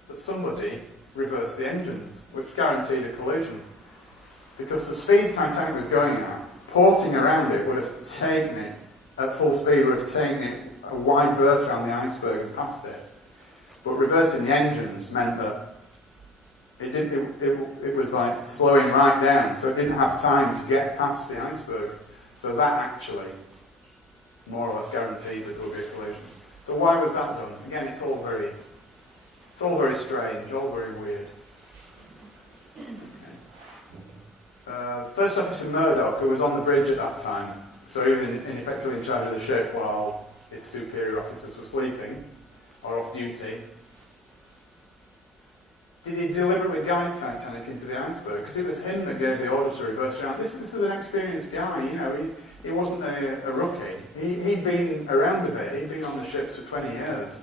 that somebody reversed the engines, which guaranteed a collision. Because the speed Titanic was going at, porting around it would have taken it, at full speed, would have taken it a wide berth around the iceberg and past it. But reversing the engines meant that it was like slowing right down, so it didn't have time to get past the iceberg. So that actually more or less guaranteed that there would be a collision. So why was that done? Again, it's all very strange, all very weird. Okay. First Officer Murdoch, who was on the bridge at that time, so he was effectively in charge of the ship while his superior officers were sleeping or off duty. Did he deliberately guide Titanic into the iceberg? Because it was him that gave the order to reverse around. This is an experienced guy, you know. He wasn't a rookie. He'd been around a bit. He'd been on the ships for 20 years.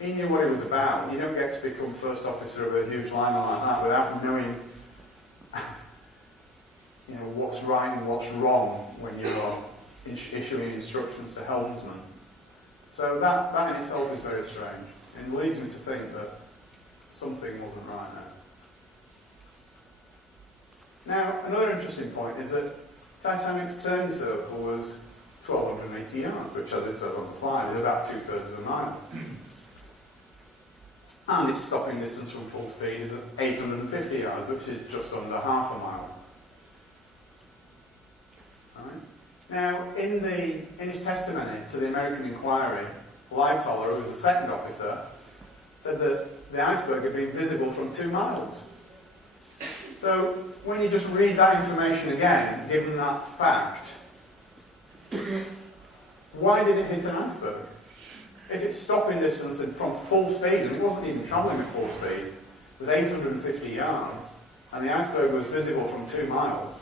He knew what he was about. You don't get to become first officer of a huge liner like that without knowing, you know, what's right and what's wrong when you're issuing instructions to helmsmen. So that in itself is very strange, and leads me to think that something wasn't right there. Now, another interesting point is that Titanic's turn circle was 1,280 yards, which, as it says on the slide, is about 2/3 of a mile. And its stopping distance from full speed is at 850 yards, which is just under half a mile. Right. Now, in his testimony to the American inquiry, Lightoller, who was the second officer, said that the iceberg had been visible from 2 miles. So, when you just read that information again, given that fact, why did it hit an iceberg? If its stopping distance and from full speed, and it wasn't even travelling at full speed, was 850 yards, and the iceberg was visible from 2 miles,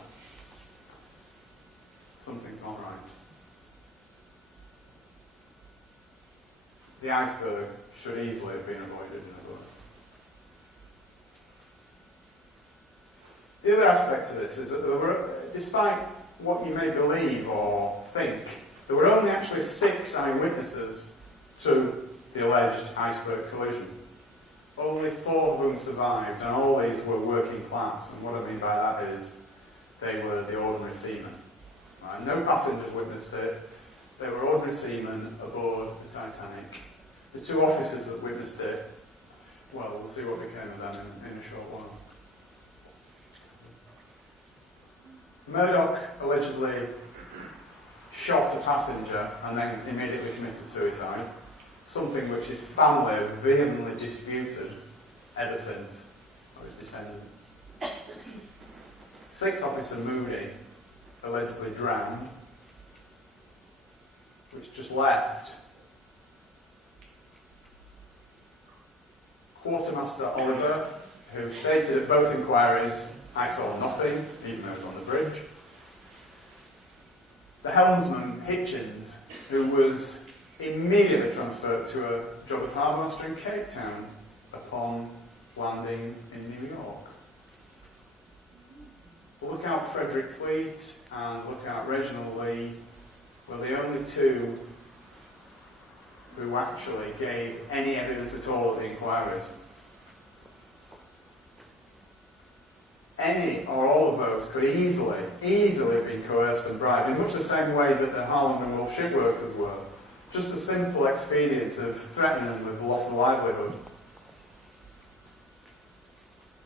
something's not right. The iceberg should easily have been avoided in the book. The other aspect of this is that there were, despite what you may believe or think, there were only actually 6 eyewitnesses to the alleged iceberg collision. Only 4 of whom survived, and all these were working class. And what I mean by that is they were the ordinary seamen. Right? No passengers witnessed it. They were ordinary seamen aboard the Titanic. The 2 officers that witnessed it, well, we'll see what became of them in a short while. Murdoch allegedly shot a passenger and then immediately committed suicide, something which his family have vehemently disputed ever since, or his descendants. 6th Officer Moody allegedly drowned, which just left Quartermaster Oliver, who stated at both inquiries, "I saw nothing," even though he was on the bridge. The helmsman, Hitchens, who was immediately transferred to a job as harbour master in Cape Town upon landing in New York. Lookout Frederick Fleet and Lookout Reginald Lee were the only 2 who actually gave any evidence at all at the inquiries. Any or all of those could easily have been coerced and bribed, in much the same way that the Harland and Wolff shipworkers were. Just a simple expedient of threatening them with loss of livelihood.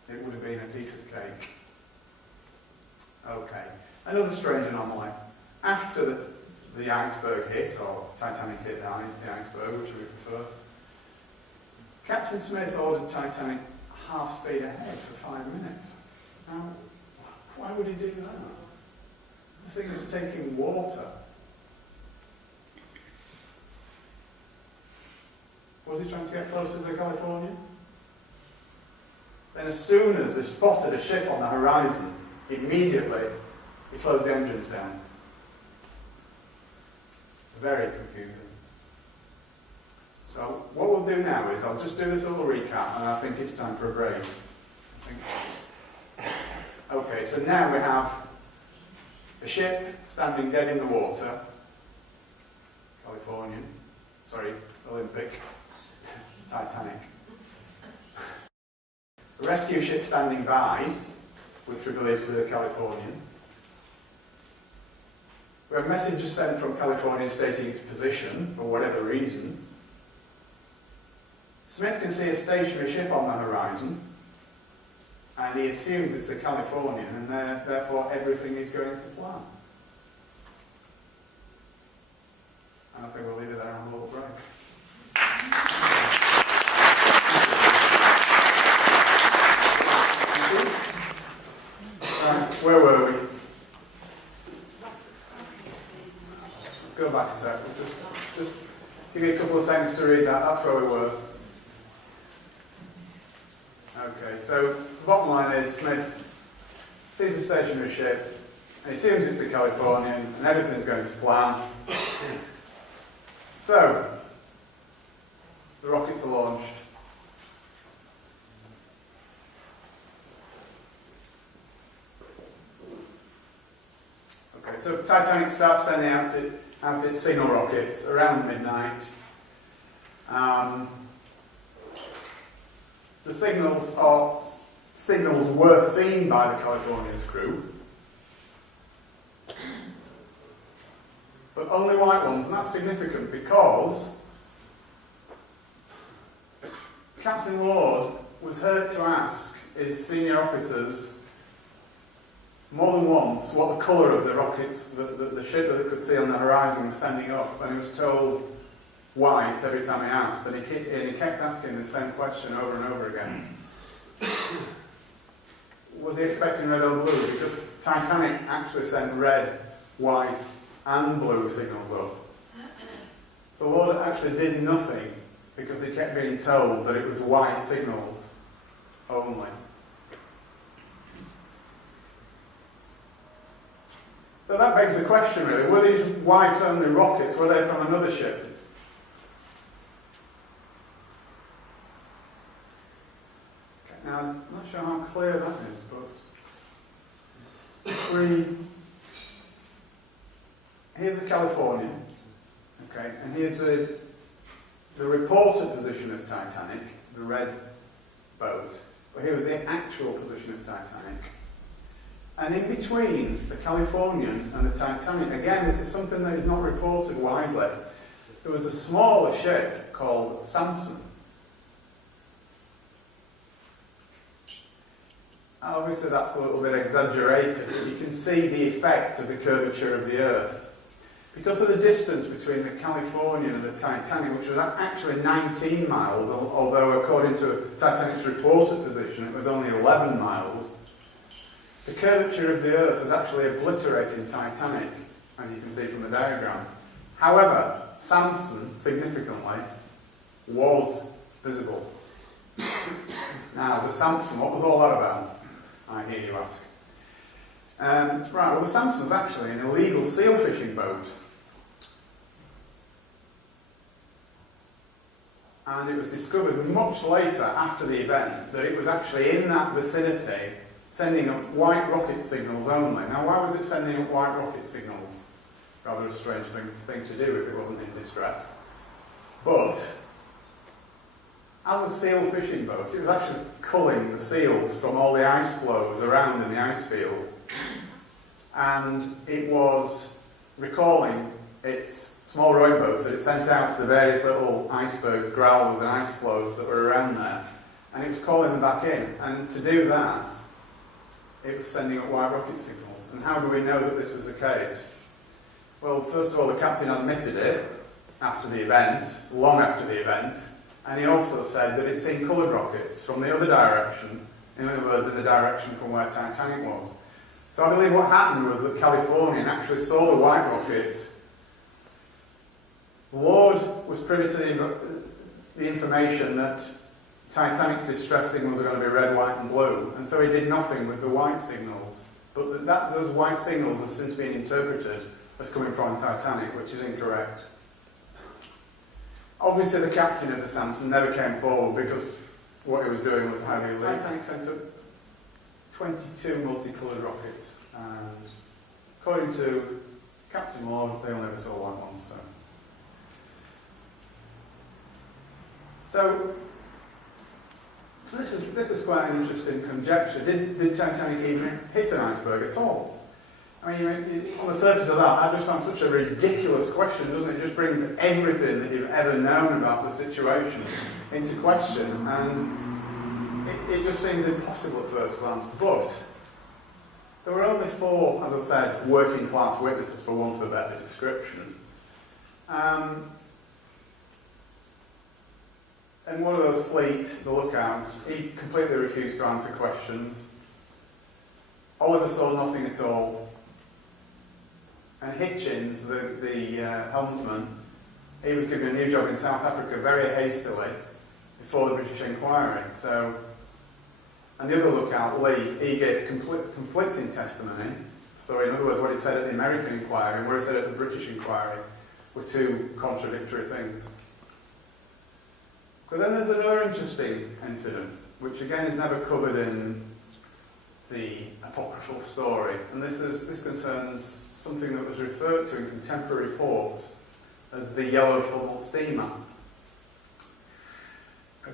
It would have been a piece of cake. Okay, another strange anomaly. After the iceberg hit, or Titanic hit the iceberg, which we prefer, Captain Smith ordered Titanic half speed ahead for 5 minutes. Why would he do that? The thing is taking water. Was he trying to get closer to the Californian? Then as soon as they spotted a ship on the horizon, immediately he closed the engines down. Very confusing. So what we'll do now is I'll just do this little recap and I think it's time for a break. Okay, so now we have a ship standing dead in the water, Californian, sorry, Olympic, Titanic. A rescue ship standing by, which we believe to be the Californian. We have messages sent from California stating its position, for whatever reason. Smith can see a stationary ship on the horizon, and he assumes it's the Californian, and therefore everything is going to plan. And I think we'll leave it there on a little break. Right, where were we? Let's go back a sec. Just give me a couple of seconds to read that. That's where we were. Okay, so the bottom line is Smith sees a stationary ship, and he assumes it's the Californian, and everything's going to plan. So, the rockets are launched. Okay, so Titanic starts sending out its signal rockets around midnight. The signals were seen by the Californian's crew, but only white ones, and that's significant because Captain Lord was heard to ask his senior officers more than once what the colour of the rockets, the ship that they could see on the horizon was sending up, and he was told white every time he asked, and he kept asking the same question over and over again. Was he expecting red or blue? Because Titanic actually sent red, white and blue signals up. So Lord actually did nothing because he kept being told that it was white signals only. So that begs the question really, were these white only rockets, were they from another ship? Now, I'm not sure how clear that is, but here's the Californian, okay, and here's the reported position of Titanic, the red boat, but here was the actual position of Titanic. And in between the Californian and the Titanic, again, this is something that is not reported widely, there was a smaller ship called Samson. Obviously that's a little bit exaggerated, but you can see the effect of the curvature of the Earth. Because of the distance between the Californian and the Titanic, which was actually 19 miles, although according to Titanic's reported position it was only 11 miles, the curvature of the Earth was actually obliterating Titanic, as you can see from the diagram. However, Samson, significantly, was visible. Now, the Samson, what was all that about? I hear you ask. Right, well, the Samson was actually an illegal seal fishing boat. And it was discovered much later, after the event, that it was actually in that vicinity sending up white rocket signals only. Now, why was it sending up white rocket signals? Rather a strange thing to do if it wasn't in distress. But as a seal fishing boat, it was actually culling the seals from all the ice flows around in the ice field. And it was recalling its small rowboats that it sent out to the various little icebergs, growlers and ice flows that were around there. And it was calling them back in. And to do that, it was sending up white rocket signals. And how do we know that this was the case? Well, first of all, the captain admitted it after the event, long after the event. And he also said that he'd seen coloured rockets from the other direction In other words, in the direction from where Titanic was. So I believe what happened was that Californian actually saw the white rockets. Lord was privy to the information that Titanic's distress signals are going to be red, white and blue, and so he did nothing with the white signals. But those white signals have since been interpreted as coming from Titanic, which is incorrect. Obviously the captain of the Samson never came forward because what he was doing was highly illegal. Titanic sent up 22 multicoloured rockets, and according to Captain Lord, they only ever saw white ones. So this is quite an interesting conjecture. Did Titanic even hit an iceberg at all? I mean, on the surface of that just sounds such a ridiculous question, doesn't it? It just brings everything that you've ever known about the situation into question, and it just seems impossible at first glance. But there were only 4, as I said, working class witnesses, for want of a better description. And one of those, Fleet, the lookout, he completely refused to answer questions. Oliver saw nothing at all. And Hitchens, the helmsman, he was given a new job in South Africa very hastily before the British inquiry. So, and the other lookout, Lee, he gave conflicting testimony. So in other words, what he said at the American inquiry and what he said at the British inquiry were 2 contradictory things. But then there's another interesting incident, which again is never covered in the apocryphal story, and this concerns something that was referred to in contemporary reports as the yellow funnel steamer.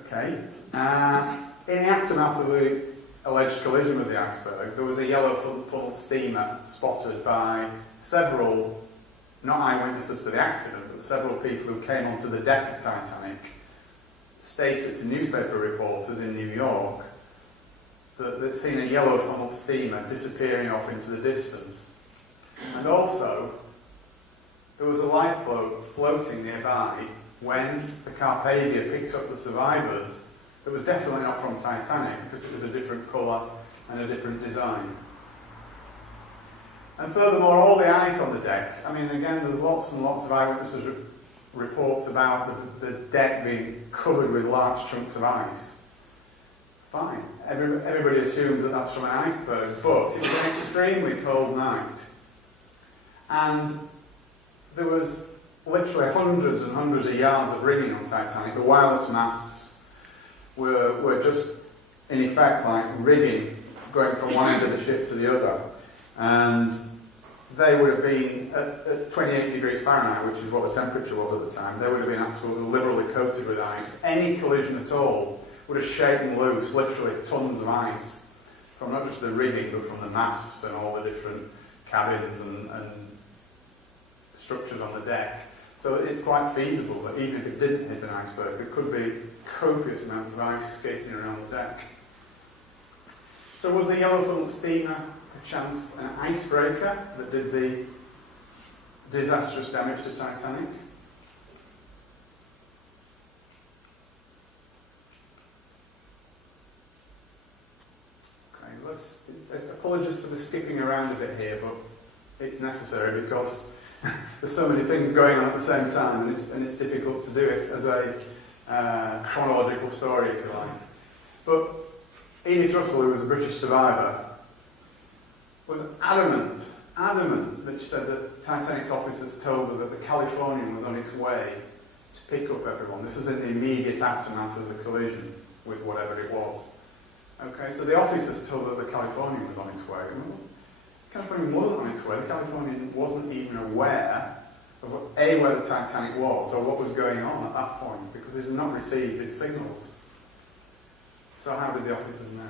Okay. In the aftermath of the alleged collision with the iceberg, there was a yellow funnel steamer spotted by several, not eyewitnesses to the accident, but several people who came onto the deck of Titanic, stated to newspaper reporters in New York that they'd seen a yellow funnel steamer disappearing off into the distance. And also, there was a lifeboat floating nearby when the Carpathia picked up the survivors. It was definitely not from Titanic because it was a different colour and a different design. And furthermore, all the ice on the deck, I mean, again, there's lots and lots of eyewitnesses reports about the deck being covered with large chunks of ice. Fine. Everybody assumes that that's from an iceberg, but it was an extremely cold night. And there was literally hundreds and hundreds of yards of rigging on Titanic. The wireless masts were just, in effect, like rigging going from one end of the ship to the other. And they would have been, at 28 degrees Fahrenheit, which is what the temperature was at the time, they would have been absolutely liberally coated with ice. Any collision at all would have shaken loose literally tons of ice from not just the rigging, but from the masts and all the different cabins and structures on the deck. So it's quite feasible that even if it didn't hit an iceberg, there could be copious amounts of ice skating around the deck. So was the yellow funnel steamer perchance an icebreaker that did the disastrous damage to Titanic? Okay, apologies for the skipping around a bit here, but it's necessary because there's so many things going on at the same time, and it's difficult to do it as a chronological story, if you like. But Edith Russell, who was a British survivor, was adamant that she said that Titanic's officers told her that the Californian was on its way to pick up everyone. This was in the immediate aftermath of the collision with whatever it was. Okay, so the officers told her the Californian was on its way. Well, the Californian wasn't on its way. The Californian wasn't even aware of where the Titanic was or what was going on at that point because it had not received its signals. So how did the officers know?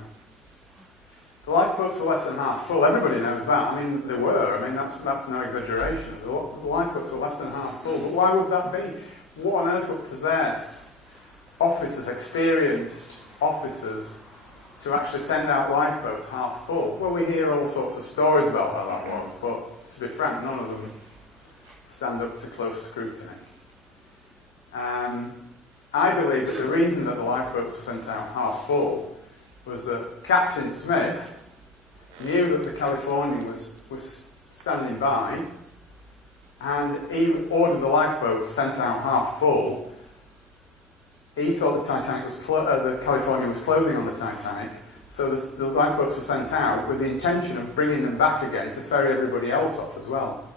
The lifeboats were less than half full. Everybody knows that. I mean, they were. I mean, that's no exaggeration. The lifeboats were less than half full. But why would that be? What on earth would possess officers, experienced officers, to actually send out lifeboats half full? Well, we hear all sorts of stories about how that was, but to be frank, none of them stand up to close scrutiny. I believe that the reason that the lifeboats were sent out half full was that Captain Smith knew that the Californian was standing by, and he ordered the lifeboats sent out half full. He thought the Californian was closing on the Titanic, so the lifeboats were sent out with the intention of bringing them back again to ferry everybody else off as well.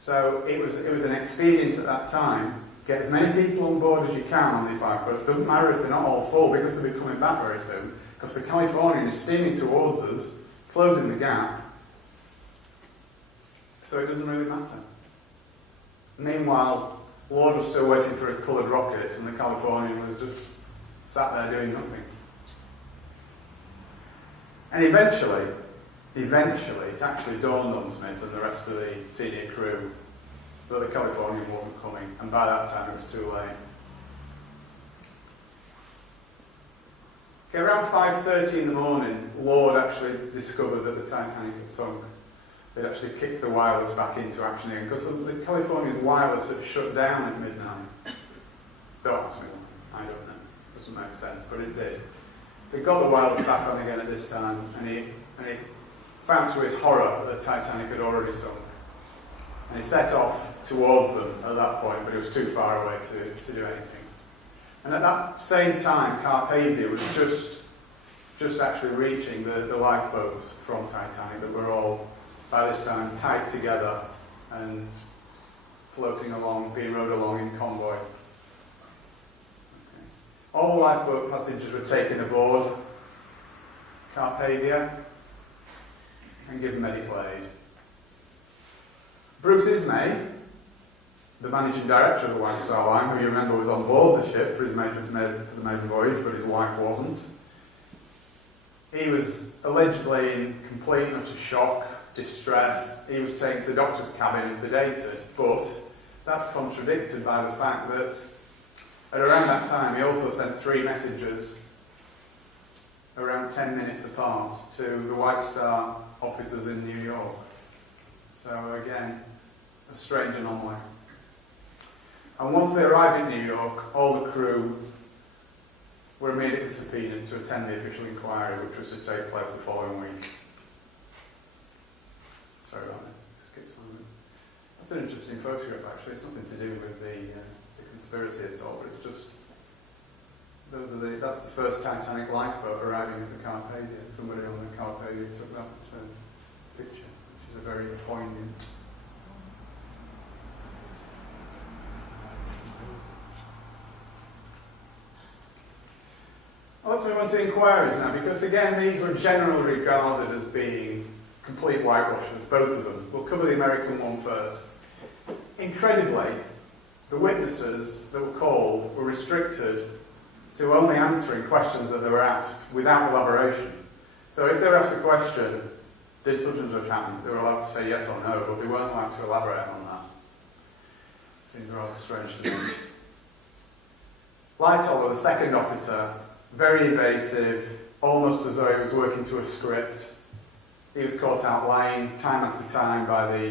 So it was an expedient at that time. Get as many people on board as you can on these lifeboats. Doesn't matter if they're not all full, because they'll be coming back very soon, because the Californian is steaming towards us, closing the gap, so it doesn't really matter. Meanwhile, Lord was still waiting for his coloured rockets, and the Californian was just sat there doing nothing. And eventually, it actually dawned on Smith and the rest of the senior crew that the Californian wasn't coming, and by that time it was too late. Okay, around 5:30 in the morning, Lord actually discovered that the Titanic had sunk. They'd actually kicked the wireless back into action again, because the California's wireless had shut down at midnight. Don't ask me why, I don't know. It doesn't make sense, but it did. They got the wireless back on again at this time, and he found to his horror that the Titanic had already sunk. And he set off towards them at that point, but it was too far away to do anything. And at that same time, Carpathia was just actually reaching the lifeboats from Titanic that were all, by this time, tied together and floating along, being rowed along in convoy. Okay. All the lifeboat passengers were taken aboard Carpathia and given medical aid. Bruce Ismay, the managing director of the White Star Line, who you remember was on board the ship for the maiden voyage, but his wife wasn't. He was allegedly in complete and utter shock, distress. He was taken to the doctor's cabin and sedated, but that's contradicted by the fact that at around that time he also sent 3 messages around 10 minutes apart to the White Star officers in New York. So again, a strange anomaly. And once they arrived in New York, all the crew were immediately subpoenaed to attend the official inquiry, which was to take place the following week. Sorry about this. Skip some of it. That's an interesting photograph, actually. It's nothing to do with the conspiracy at all, but it's just that's the first Titanic lifeboat arriving at the Carpathia. Somebody on the Carpathia took that picture, which is a very poignant. Well, let's move on to inquiries now, because again, these were generally regarded as being complete whitewashers, both of them. We'll cover the American one first. Incredibly, the witnesses that were called were restricted to only answering questions that they were asked without elaboration. So if they were asked a question, did such and such happen, they were allowed to say yes or no, but they weren't allowed to elaborate on that. Seems rather strange to me. Lightoller, the second officer, very evasive, almost as though he was working to a script. He was caught out lying time after time by the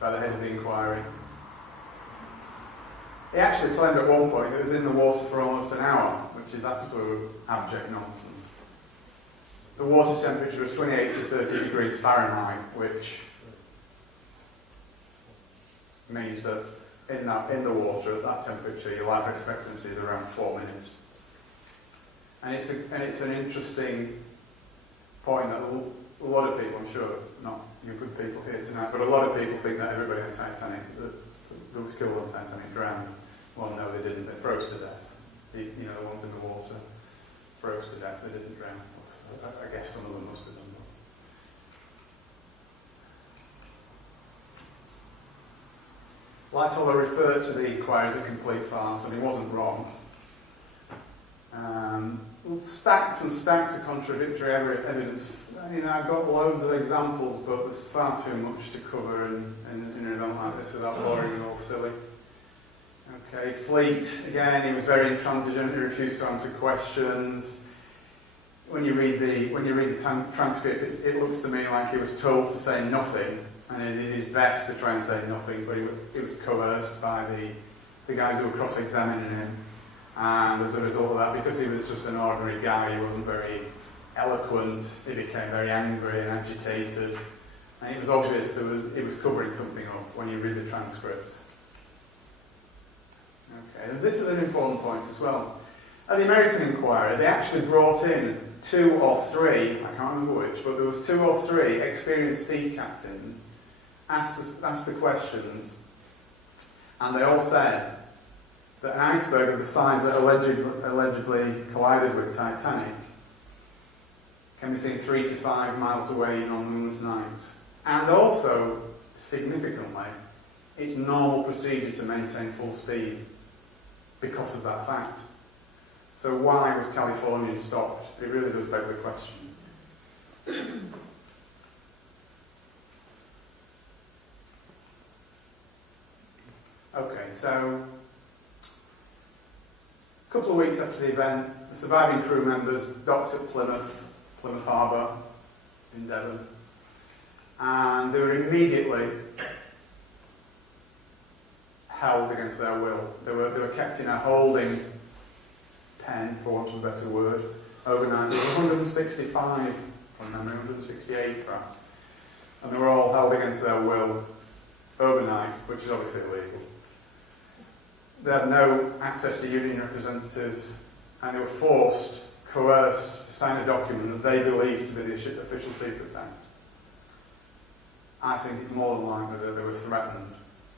head of the inquiry. He actually claimed at one point that he was in the water for almost an hour, which is absolute abject nonsense. The water temperature was 28 to 30 degrees Fahrenheit, which means that in the water at that temperature, your life expectancy is around 4 minutes. And it's an interesting point that a lot of people, I'm sure, not you good people here tonight, but a lot of people think that everybody on Titanic, that was killed on Titanic, drowned. Well, no, they didn't. They froze to death. The ones in the water froze to death. They didn't drown. I guess some of them must have done that. Lightoller referred to the inquiry as a complete farce, and he wasn't wrong. Stacks and stacks of contradictory evidence. I've got loads of examples, but there's far too much to cover in an event like this without boring and all silly. Okay, Fleet, again, he was very intransigent, he refused to answer questions. When you read the transcript, it looks to me like he was told to say nothing, and he did his best to try and say nothing, but he was coerced by the guys who were cross-examining him. around as a result of that, because he was just an ordinary guy. He wasn't very eloquent. He became very angry and agitated. And it was obvious that he was covering something up when you read the transcripts. Okay, and this is an important point as well. At the American inquiry, they actually brought in 2 or 3, I can't remember which, but there was 2 or 3 experienced sea captains asked the questions, and they all said that an iceberg of the size that allegedly collided with Titanic can be seen 3 to 5 miles away on moonless nights. And also, significantly, it's normal procedure to maintain full speed because of that fact. So why was California stopped? It really does beg the question. Okay, so a couple of weeks after the event, the surviving crew members docked at Plymouth Harbour in Devon, and they were immediately held against their will. They were kept in a holding pen, for want of a better word, overnight. There were 165, from memory, 168 perhaps, and they were all held against their will overnight, which is obviously illegal. They had no access to union representatives, and they were coerced to sign a document that they believed to be the Official Secrets Act. I think it's more than likely that they were threatened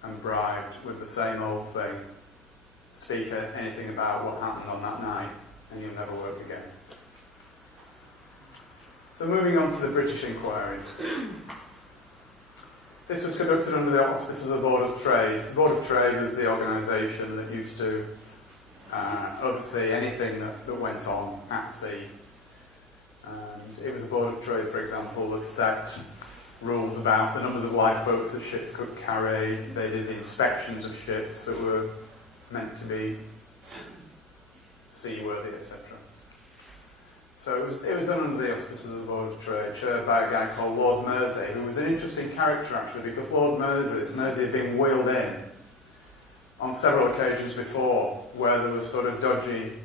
and bribed with the same old thing: speak anything about what happened on that night and you'll never work again. So moving on to the British inquiry. This was conducted under the auspices of the Board of Trade. The Board of Trade was the organisation that used to oversee anything that went on at sea. And it was the Board of Trade, for example, that set rules about the numbers of lifeboats that ships could carry. They did the inspections of ships that were meant to be seaworthy, etc. So it was done under the auspices of the Board of Trade, chaired by a guy called Lord Mersey, who was an interesting character actually, because Lord Mersey had been wheeled in on several occasions before, where there was sort of dodgy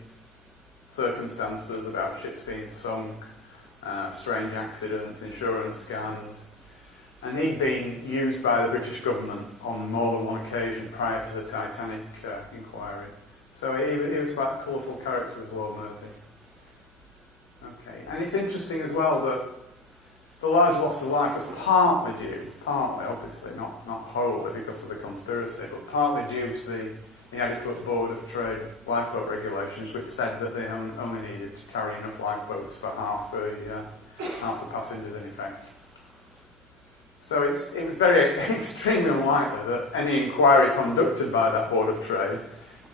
circumstances about ships being sunk, strange accidents, insurance scams. And he'd been used by the British government on more than one occasion prior to the Titanic inquiry. So he was quite a colourful character as Lord Mersey. Okay, and it's interesting as well that the large loss of life was partly obviously, not wholly because of the conspiracy, but partly due to the inadequate Board of Trade lifeboat regulations, which said that they only needed to carry enough lifeboats for half the passengers in effect. So it was very extremely unlikely that any inquiry conducted by that Board of Trade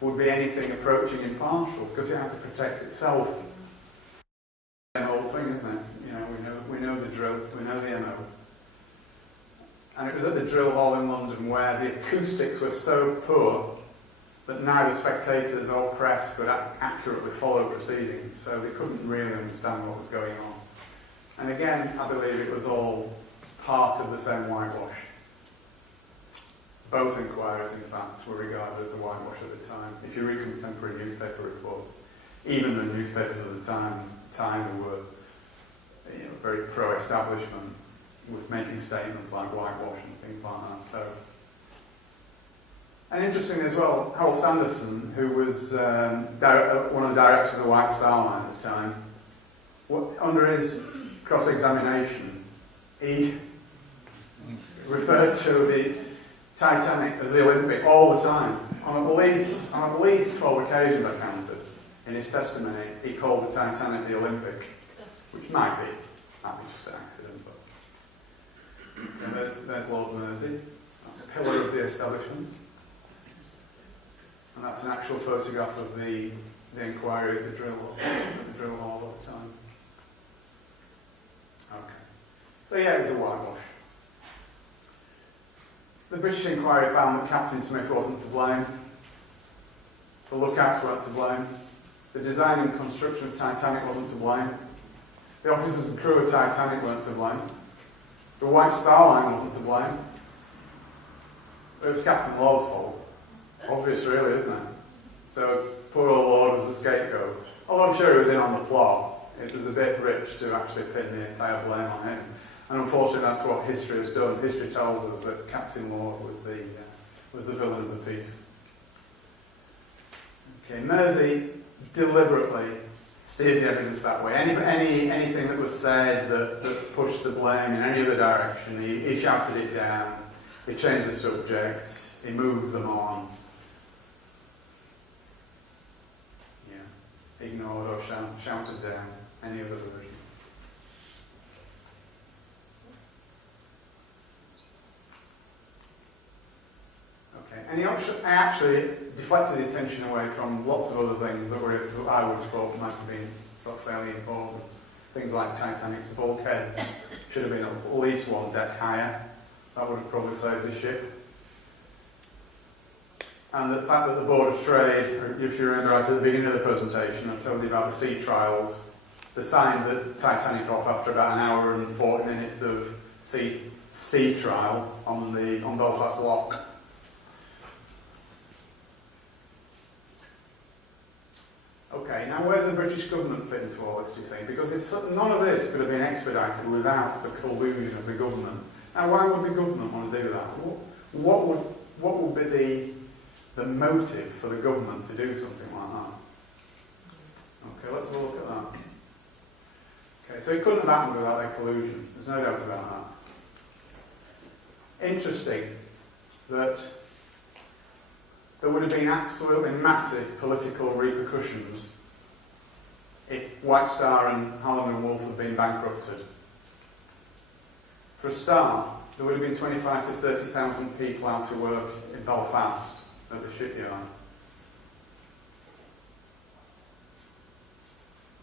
would be anything approaching impartial, because it had to protect itself. It's an old thing, isn't it? You know, we know the drill, we know the MO. And it was at the drill hall in London where the acoustics were so poor that neither spectators or press could accurately follow proceedings, so they couldn't really understand what was going on. And again, I believe it was all part of the same whitewash. Both inquiries, in fact, were regarded as a whitewash at the time. If you read contemporary newspaper reports, even the newspapers of the time were very pro-establishment, with making statements like whitewash and things like that. So, and interesting as well, Harold Sanderson, who was one of the directors of the White Star Line at the time, under his cross-examination, he referred to the Titanic as the Olympic all the time. On at least 12 occasions I counted in his testimony, he called the Titanic the Olympic, which might be just an accident. But and there's Lord Mersey, a pillar of the establishment, and that's an actual photograph of the inquiry at the drill hall at the time. Okay, so yeah, it was a whitewash. The British inquiry found that Captain Smith wasn't to blame. The lookouts weren't to blame. The design and construction of Titanic wasn't to blame. The officers and crew of Titanic weren't to blame. The White Star Line wasn't to blame. It was Captain Lord's fault. Obvious, really, isn't it? So poor old Lord was the scapegoat. Although I'm sure he was in on the plot, it was a bit rich to actually pin the entire blame on him. And unfortunately, that's what history has done. History tells us that Captain Lord was the villain of the piece. Okay, Mersey deliberately steered the evidence that way. Anything that was said that pushed the blame in any other direction, he shouted it down, he changed the subject, he moved them on. Yeah, ignored or shouted down any other version. Okay, and he actually deflected the attention away from lots of other things that I would have thought might have been sort of fairly important. Things like Titanic's bulkheads should have been at least one deck higher. That would have probably saved the ship. And the fact that the Board of Trade, if you remember right at the beginning of the presentation, I told you about the sea trials. They signed the Titanic off after about an hour and 40 minutes of sea trial on Belfast Lock. Okay, now where does the British government fit into all this, do you think? Because none of this could have been expedited without the collusion of the government. Now, why would the government want to do that? What would be the motive for the government to do something like that? Okay, let's have a look at that. Okay, so it couldn't have happened without their collusion. There's no doubt about that. Interesting that there would have been absolutely massive political repercussions if White Star and Hallam and Wolff had been bankrupted. For a start, there would have been 25 to 30,000 people out of work in Belfast at the shipyard.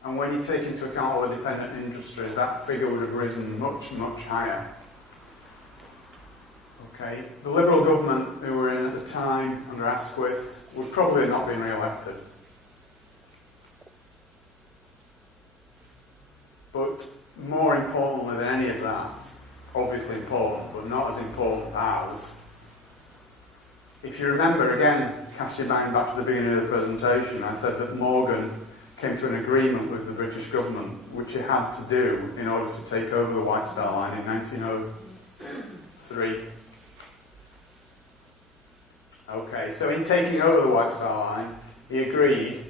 And when you take into account all the dependent industries, that figure would have risen much, much higher. Okay, the Liberal government who were in at the time under Asquith would probably have not been re-elected. But more importantly than any of that, obviously important, but not as important as, if you remember, again, cast your mind back to the beginning of the presentation, I said that Morgan came to an agreement with the British government, which he had to do in order to take over the White Star Line in 1903. Okay, so in taking over the White Star Line, he agreed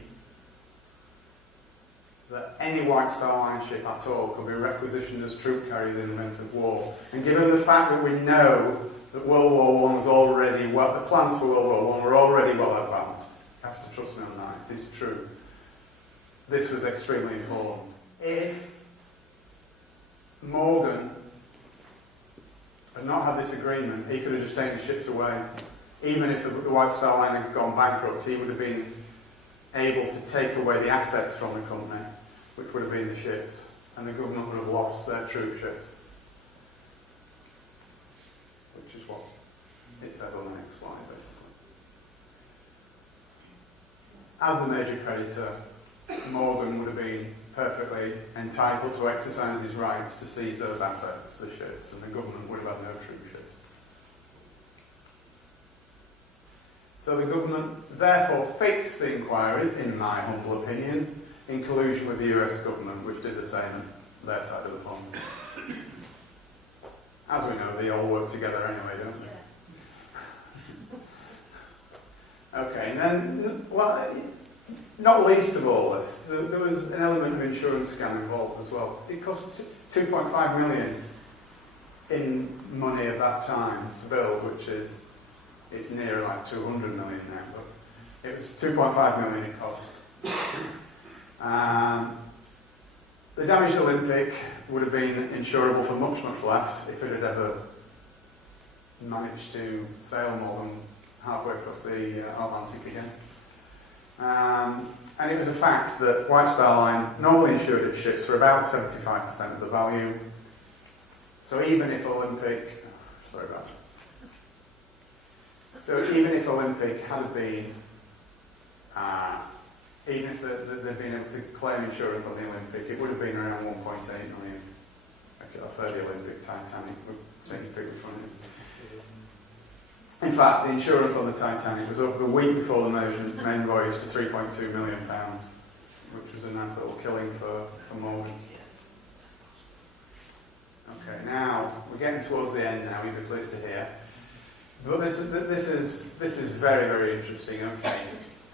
that any White Star Line ship at all could be requisitioned as troop carriers in the event of war. And given the fact that we know that World War I was already the plans for World War I were already well advanced, you have to trust me on that, it is true. This was extremely important. If Morgan had not had this agreement, he could have just taken ships away. Even if the White Star Line had gone bankrupt, he would have been able to take away the assets from the company, which would have been the ships, and the government would have lost their troop ships. Which is what it says on the next slide, basically. As a major creditor, Morgan would have been perfectly entitled to exercise his rights to seize those assets, the ships, and the government would have had no troop ships. So the government therefore fixed the inquiries, in my humble opinion, in collusion with the US government, which did the same on their side of the pond. As we know, they all work together anyway, don't they? Okay, and then, well, not least of all this, there was an element of insurance scam involved as well. It cost 2.5 million in money at that time to build, which is, it's near like 200 million now, but it was 2.5 million it cost. The damaged Olympic would have been insurable for much, much less if it had ever managed to sail more than halfway across the Atlantic again. And it was a fact that White Star Line normally insured its ships for about 75% of the value. So even if Olympic, sorry about that. So even if Olympic had been, even if they'd been able to claim insurance on the Olympic, it would have been around 1.8 million. Okay, I'll say the Olympic, Titanic, we've taken figures from it. In fact, the insurance on the Titanic was up the week before the main voyage to £3.2 million. which was a nice little killing for Morgan. Okay, now we're getting towards the end now, you'll be pleased to hear. But this is very, very interesting. Okay,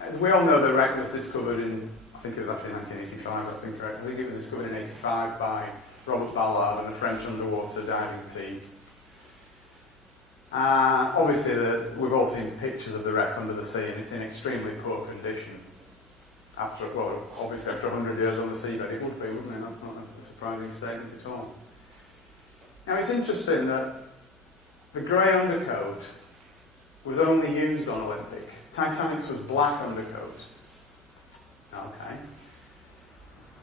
as we all know, the wreck was discovered in, I think it was actually 1985, that's incorrect. I think it was discovered in 85 by Robert Ballard and the French underwater diving team. Obviously, we've all seen pictures of the wreck under the sea, and it's in extremely poor condition. Obviously after 100 years on the seabed, it would be, wouldn't it? That's not a surprising statement at all. Now, it's interesting that the grey undercoat was only used on Olympic. Titanic's was black undercoat. Okay.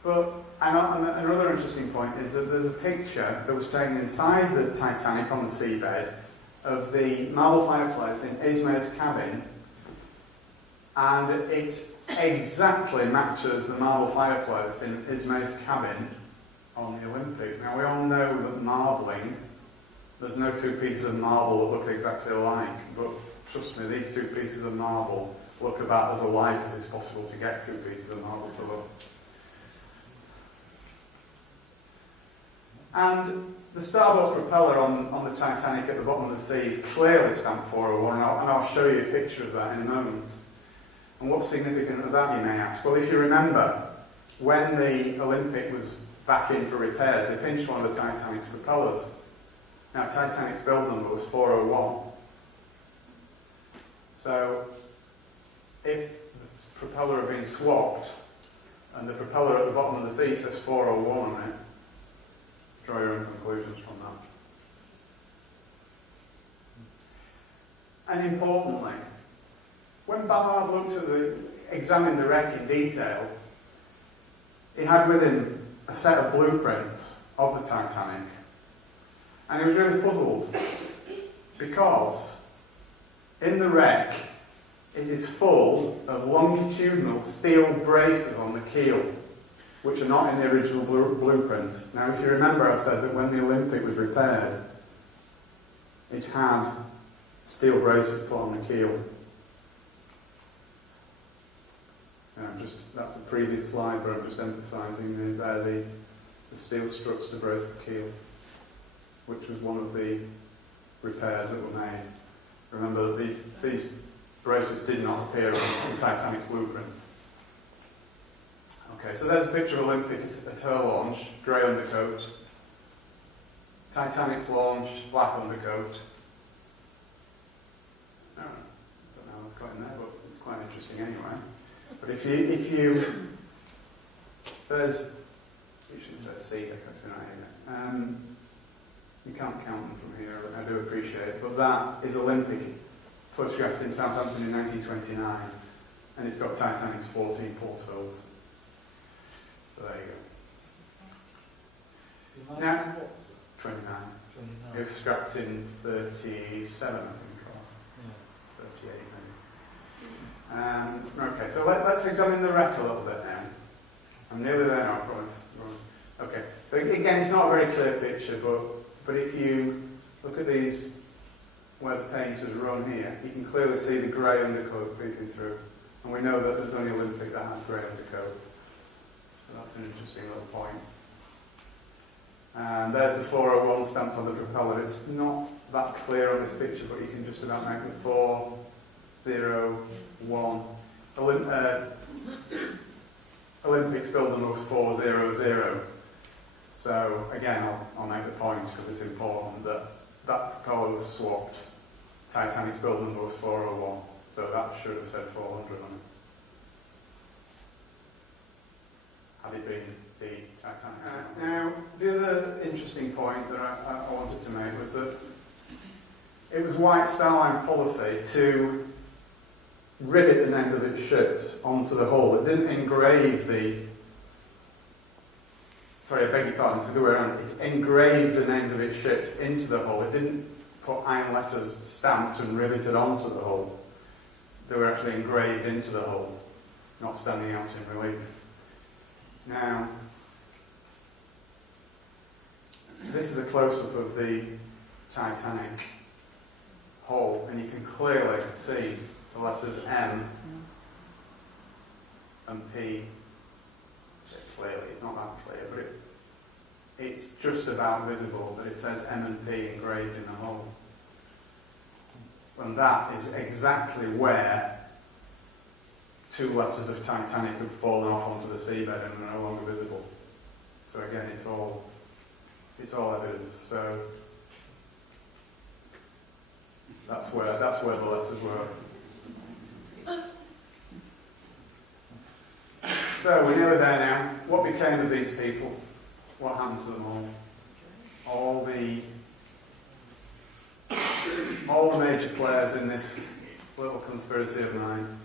But another interesting point is that there's a picture that was taken inside the Titanic on the seabed of the marble fireplace in Ismay's cabin, and it exactly matches the marble fireplace in Ismay's cabin on the Olympic. Now, we all know that marbling, there's no two pieces of marble that look exactly alike, but trust me, these two pieces of marble look about as alike as it's possible to get two pieces of marble to look. And the starboard propeller on the Titanic at the bottom of the sea is clearly stamped 401, and I'll show you a picture of that in a moment. And what's significant of that, you may ask? Well, if you remember, when the Olympic was back in for repairs, they pinched one of the Titanic's propellers. Now, Titanic's build number was 401. So, if the propeller had been swapped, and the propeller at the bottom of the sea says 401 on it, draw your own conclusions from that. And importantly, when Ballard examined the wreck in detail, he had with him a set of blueprints of the Titanic. And he was really puzzled because in the wreck it is full of longitudinal steel braces on the keel, which are not in the original blueprint. Now, if you remember, I said that when the Olympic was repaired, it had steel braces put on the keel. That's the previous slide, but I'm just emphasising the steel struts to brace the keel, which was one of the repairs that were made. Remember that these braces did not appear in Titanic's blueprint. Okay, so there's a picture of Olympic at her launch, grey undercoat. Titanic's launch, black undercoat. I don't know what's got in there, but it's quite interesting anyway. But if you there's, you should say sea deck, actually, not here. You can't count them from here, I do appreciate it, but that is Olympic, photographed in Southampton in 1929, and it's got Titanic's 14 portholes. So there you go. Now, 29. It was scrapped in 37, I think, or 38 maybe. Okay, so let's examine the wreck a little bit now. I'm nearly there now, I promise. Okay, so again, it's not a very clear picture, but if you look at these, where the paint has run here, you can clearly see the grey undercoat peeping through. And we know that there's only Olympic that has grey undercoat. So that's an interesting little point. And there's the 401 stamped on the propeller. It's not that clear on this picture, but you can just about make it 401. Olympic's build number was 400. So again, I'll make the point because it's important that that propeller was swapped. Titanic's build number was 401, so that should have said 400 on it. Had it been the Titanic. Now, the other interesting point that I wanted to make was that it was White Star Line policy to rivet the names of its ships onto the hull. It didn't engrave I beg your pardon, it's the other way around. It engraved the names of its ships into the hull. It didn't put iron letters stamped and riveted onto the hull. They were actually engraved into the hull, not standing out in relief. Now, this is a close-up of the Titanic hull, and you can clearly see the letters M and P it's just about visible, but it says M&P engraved in the hull. And that is exactly where 2 letters of Titanic have fallen off onto the seabed and are no longer visible. So again, it's all evidence. So that's where the letters were. So we're nearly there now. What became of these people? What happened to them all? All the major players in this little conspiracy of mine.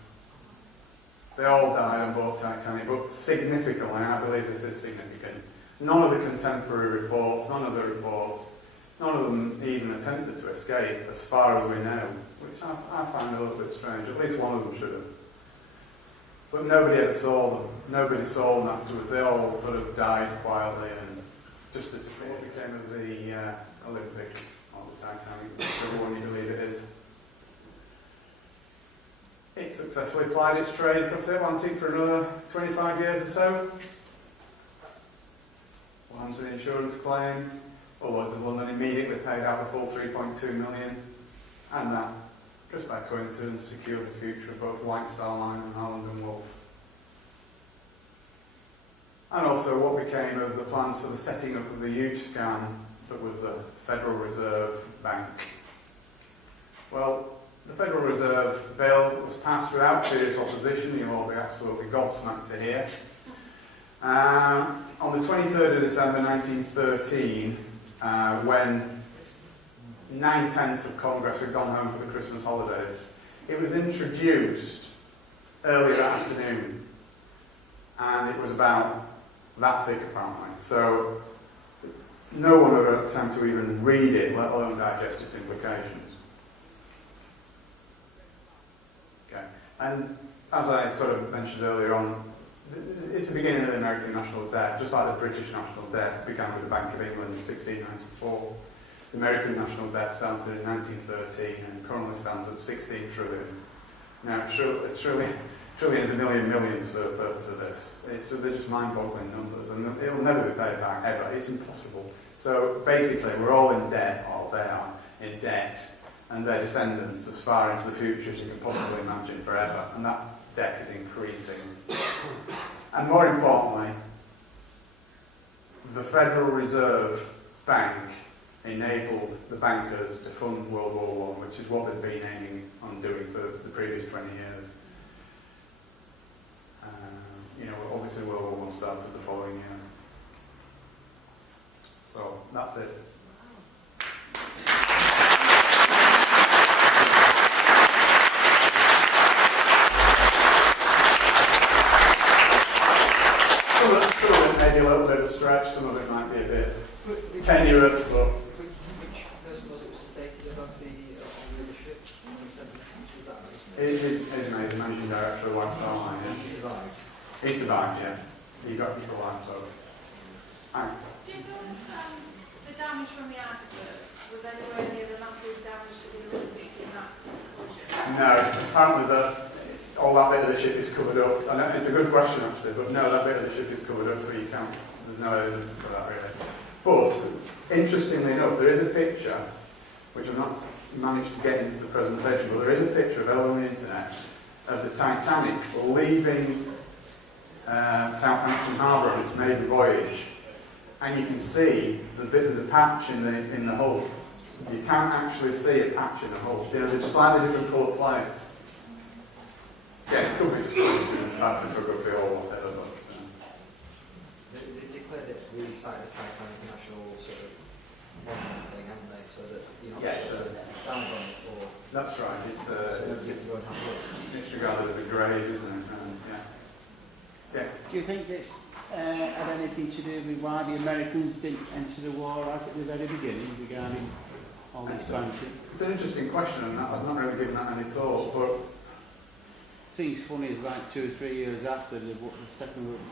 They all died on board Titanic, but significantly, and I believe this is significant. None of the contemporary reports, none of the reports, none of them even attempted to escape, as far as we know, which I find a little bit strange. At least one of them should have. But nobody ever saw them. Nobody saw them afterwards. They all sort of died quietly and just disappeared. What became of the Olympic, or the Titanic, whichever one you believe it is? It successfully plied its trade across the Atlantic for another 25 years or so. What happened to the insurance claim? Well, Lloyd's of London immediately paid out the full 3.2 million, and that, just by coincidence, secured the future of both White Star Line and Harland and Wolff. And also what became of the plans for the setting up of the huge scam that was the Federal Reserve Bank. Well, the Federal Reserve Bill was passed without serious opposition. You'll all be absolutely gobsmacked to hear. On the 23rd of December 1913, when 9/10 of Congress had gone home for the Christmas holidays, it was introduced early that afternoon, and it was about that thick apparently. So no one had time to even read it, let alone digest its implications. Okay. And as I sort of mentioned earlier on, it's the beginning of the American national debt, just like the British national debt began with the Bank of England in 1694. The American national debt started in 1913 and currently stands at 16 trillion. Now, trillion is a million millions for the purpose of this. They're just mind-boggling numbers, and it'll never be paid back ever. It's impossible. So basically, we're all in debt, or they are in debt, and their descendants as far into the future as you can possibly imagine forever, and that debt is increasing. And more importantly, the Federal Reserve Bank enabled the bankers to fund World War I, which is what they've been aiming on doing for the previous 20 years. Obviously World War I started the following year. So, that's it. Some of it may be a little bit of a stretch, some of it might be a bit tenuous, but... Which person was it stated about the leadership? He's managing director of White Star Line, yeah. He survived. He survived, yeah. He got alive, so... Hi. Do you know if the damage from the iceberg was anywhere near the massive damage to the Olympic in that collision? No, apparently all that bit of the ship is covered up. I know it's a good question actually, but no, that bit of the ship is covered up, so you can't. There's no evidence for that really. But interestingly enough, there is a picture, which I've not managed to get into the presentation, but there is a picture available on the internet of the Titanic leaving Southampton Harbour on its maiden voyage, and you can see there's a patch in the hull. You can't actually see a patch in the hull. They're just slightly different coloured plates. Yeah, it could be just bad photography or whatever, but... They declared it the site of the Titanic national sort of monument thing, haven't they? So that you're not down on it or... That's right, it's you have to go and have a look. it's regarded as a grave, isn't it? Yeah. Do you think this had anything to do with why the Americans didn't enter the war right at the very beginning regarding all these sanctions? It's an interesting question, and I've not really given that any thought, but... Seems funny, it's like 2 or 3 years after the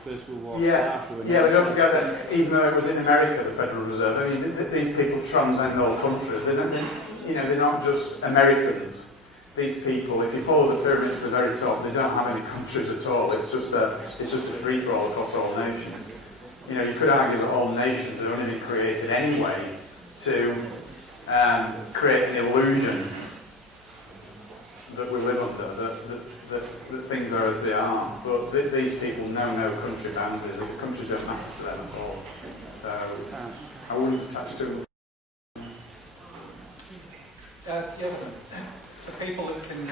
First World War started. Yeah, but don't forget that even though it was in America, the Federal Reserve, I mean, these people transcend all countries. They're not just Americans. These people, if you follow the pyramids to the very top, they don't have any countries at all. It's just a free-for-all across all nations. You know, you could argue that all nations have only been created anyway to create an illusion that we live under, that things are as they are. But these people know no country boundaries. The countries don't matter to them at all. So I wouldn't attach to them. So people that can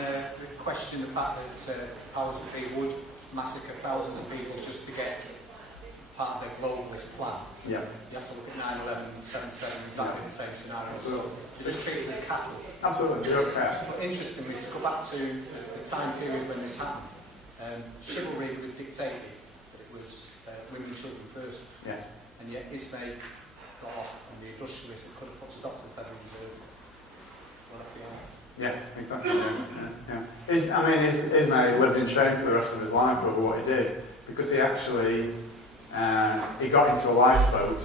question the fact that powers that be would massacre thousands of people just to get part of their globalist plan. Yeah. You have to look at 9/11, 7/7, exactly the same scenario. So they just treat it as cattle. Absolutely, they don't care. But interestingly, to go back to the time period when this happened, chivalry was dictated that it was women and children first. Yes. And yet Ismay got off, and the industrialists that could have put a stop to the Federal Reserve were left behind. Yes, exactly. Yeah. I mean, Ismay lived in shame for the rest of his life over what he did, because he actually he got into a lifeboat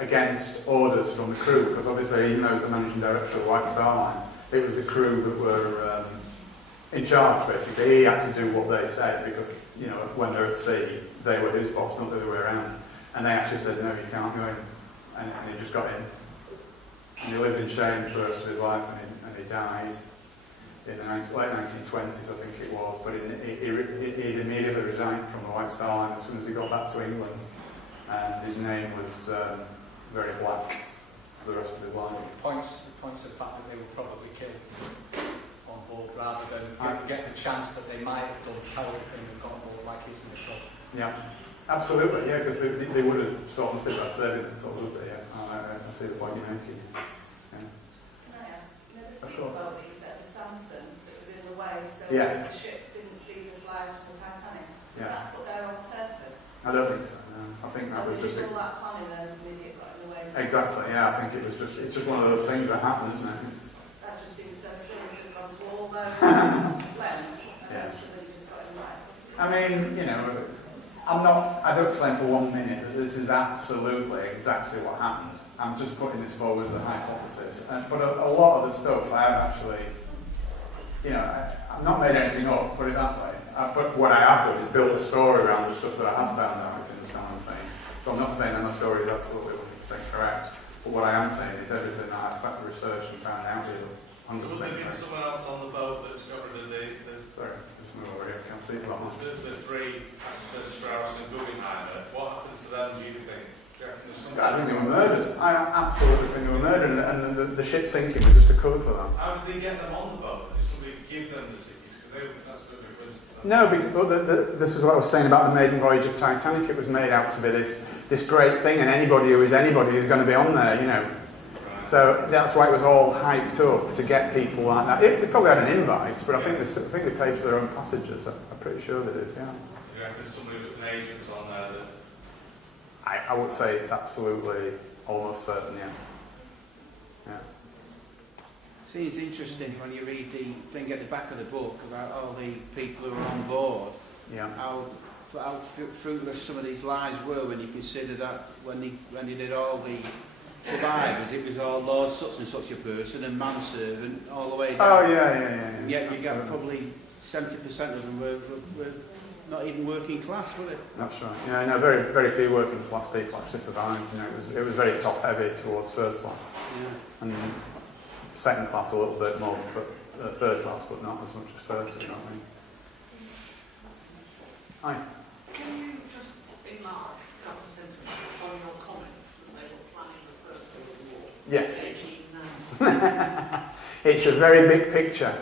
against orders from the crew, because obviously he knows the managing director of the White Star Line. It was the crew that were in charge, basically. He had to do what they said, because, you know, when they're at sea, they were his boss, not the other way around. And they actually said, no, you can't go in. And he just got in. And he lived in shame for the rest of his life, and he died in the late 1920s, I think it was. But he immediately resigned from the White Star Line as soon as he got back to England. And his name was very black for the rest of his life. Points to the fact that they were probably killed on board, rather than get the chance that they might have done cowardly and got on board like his himself. Yeah, absolutely, yeah, because they would have thought and said about saving themselves, would they? Yeah, I see the point you're making. Yeah. Can I ask, you know, the seatbelt that you said, the Samson, that was in the way, so Yes. the ship didn't see the flags from the Titanic? Was Yes. that put there on purpose? I don't think so, no. I think that was just... all that planning there, as an idiot got in the way. Exactly, yeah, I think it's just one of those things that happen, isn't it? That just seems so silly to have gone to all those lengths, and Yeah. then somebody just got in the way. I mean, you know, I don't claim for 1 minute that this is absolutely exactly what happened. I'm just putting this forward as a hypothesis. But a lot of the stuff I have actually, you know, I've not made anything up, put it that way. But what I have done is built a story around the stuff that I have found out, if you understand what I'm saying. So I'm not saying that my story is absolutely 100% correct, but what I am saying is everything that I've researched and found out is 100% So there been correct. someone else on the boat that's got rid of Sorry, just move over here, I can't see for that one. the three Astor, Strauss and Guggenheimer. What happened to them, do you think? Do you reckon there's something- I think they were murdered. I absolutely think they were murdered, and the ship sinking was just a cover for them. How did they get them on the boat? Did somebody give them the tickets? Because that's a bit of a coincidence. No, because this is what I was saying about the maiden voyage of Titanic. It was made out to be this great thing, and anybody who is anybody is going to be on there, you know. Right. So that's why it was all hyped up to get people like that. They probably had an invite, but I think they paid for their own passages. I'm pretty sure they did. Yeah. Do you reckon there's somebody with an agent was on there that... I would say it's absolutely almost certain. Yeah. Yeah. See, it's interesting when you read the thing at the back of the book about all the people who are on board, Yeah. how fruitless some of these lives were when you consider that when they did all the survivors, it was all Lord such and such a person and manservant all the way down. Oh yeah. And yet you get probably 70% of them were not even working class, were they? That's right. Yeah, no, very, very few working class people actually survived. You know, it was very top heavy towards first class, Yeah. and second class a little bit more, but third class, but not as much as first. You know what I mean? Hi. Can you just enlarge a couple of sentences on your comment that they were planning the First World War? Yes. 1890. It's a very big picture.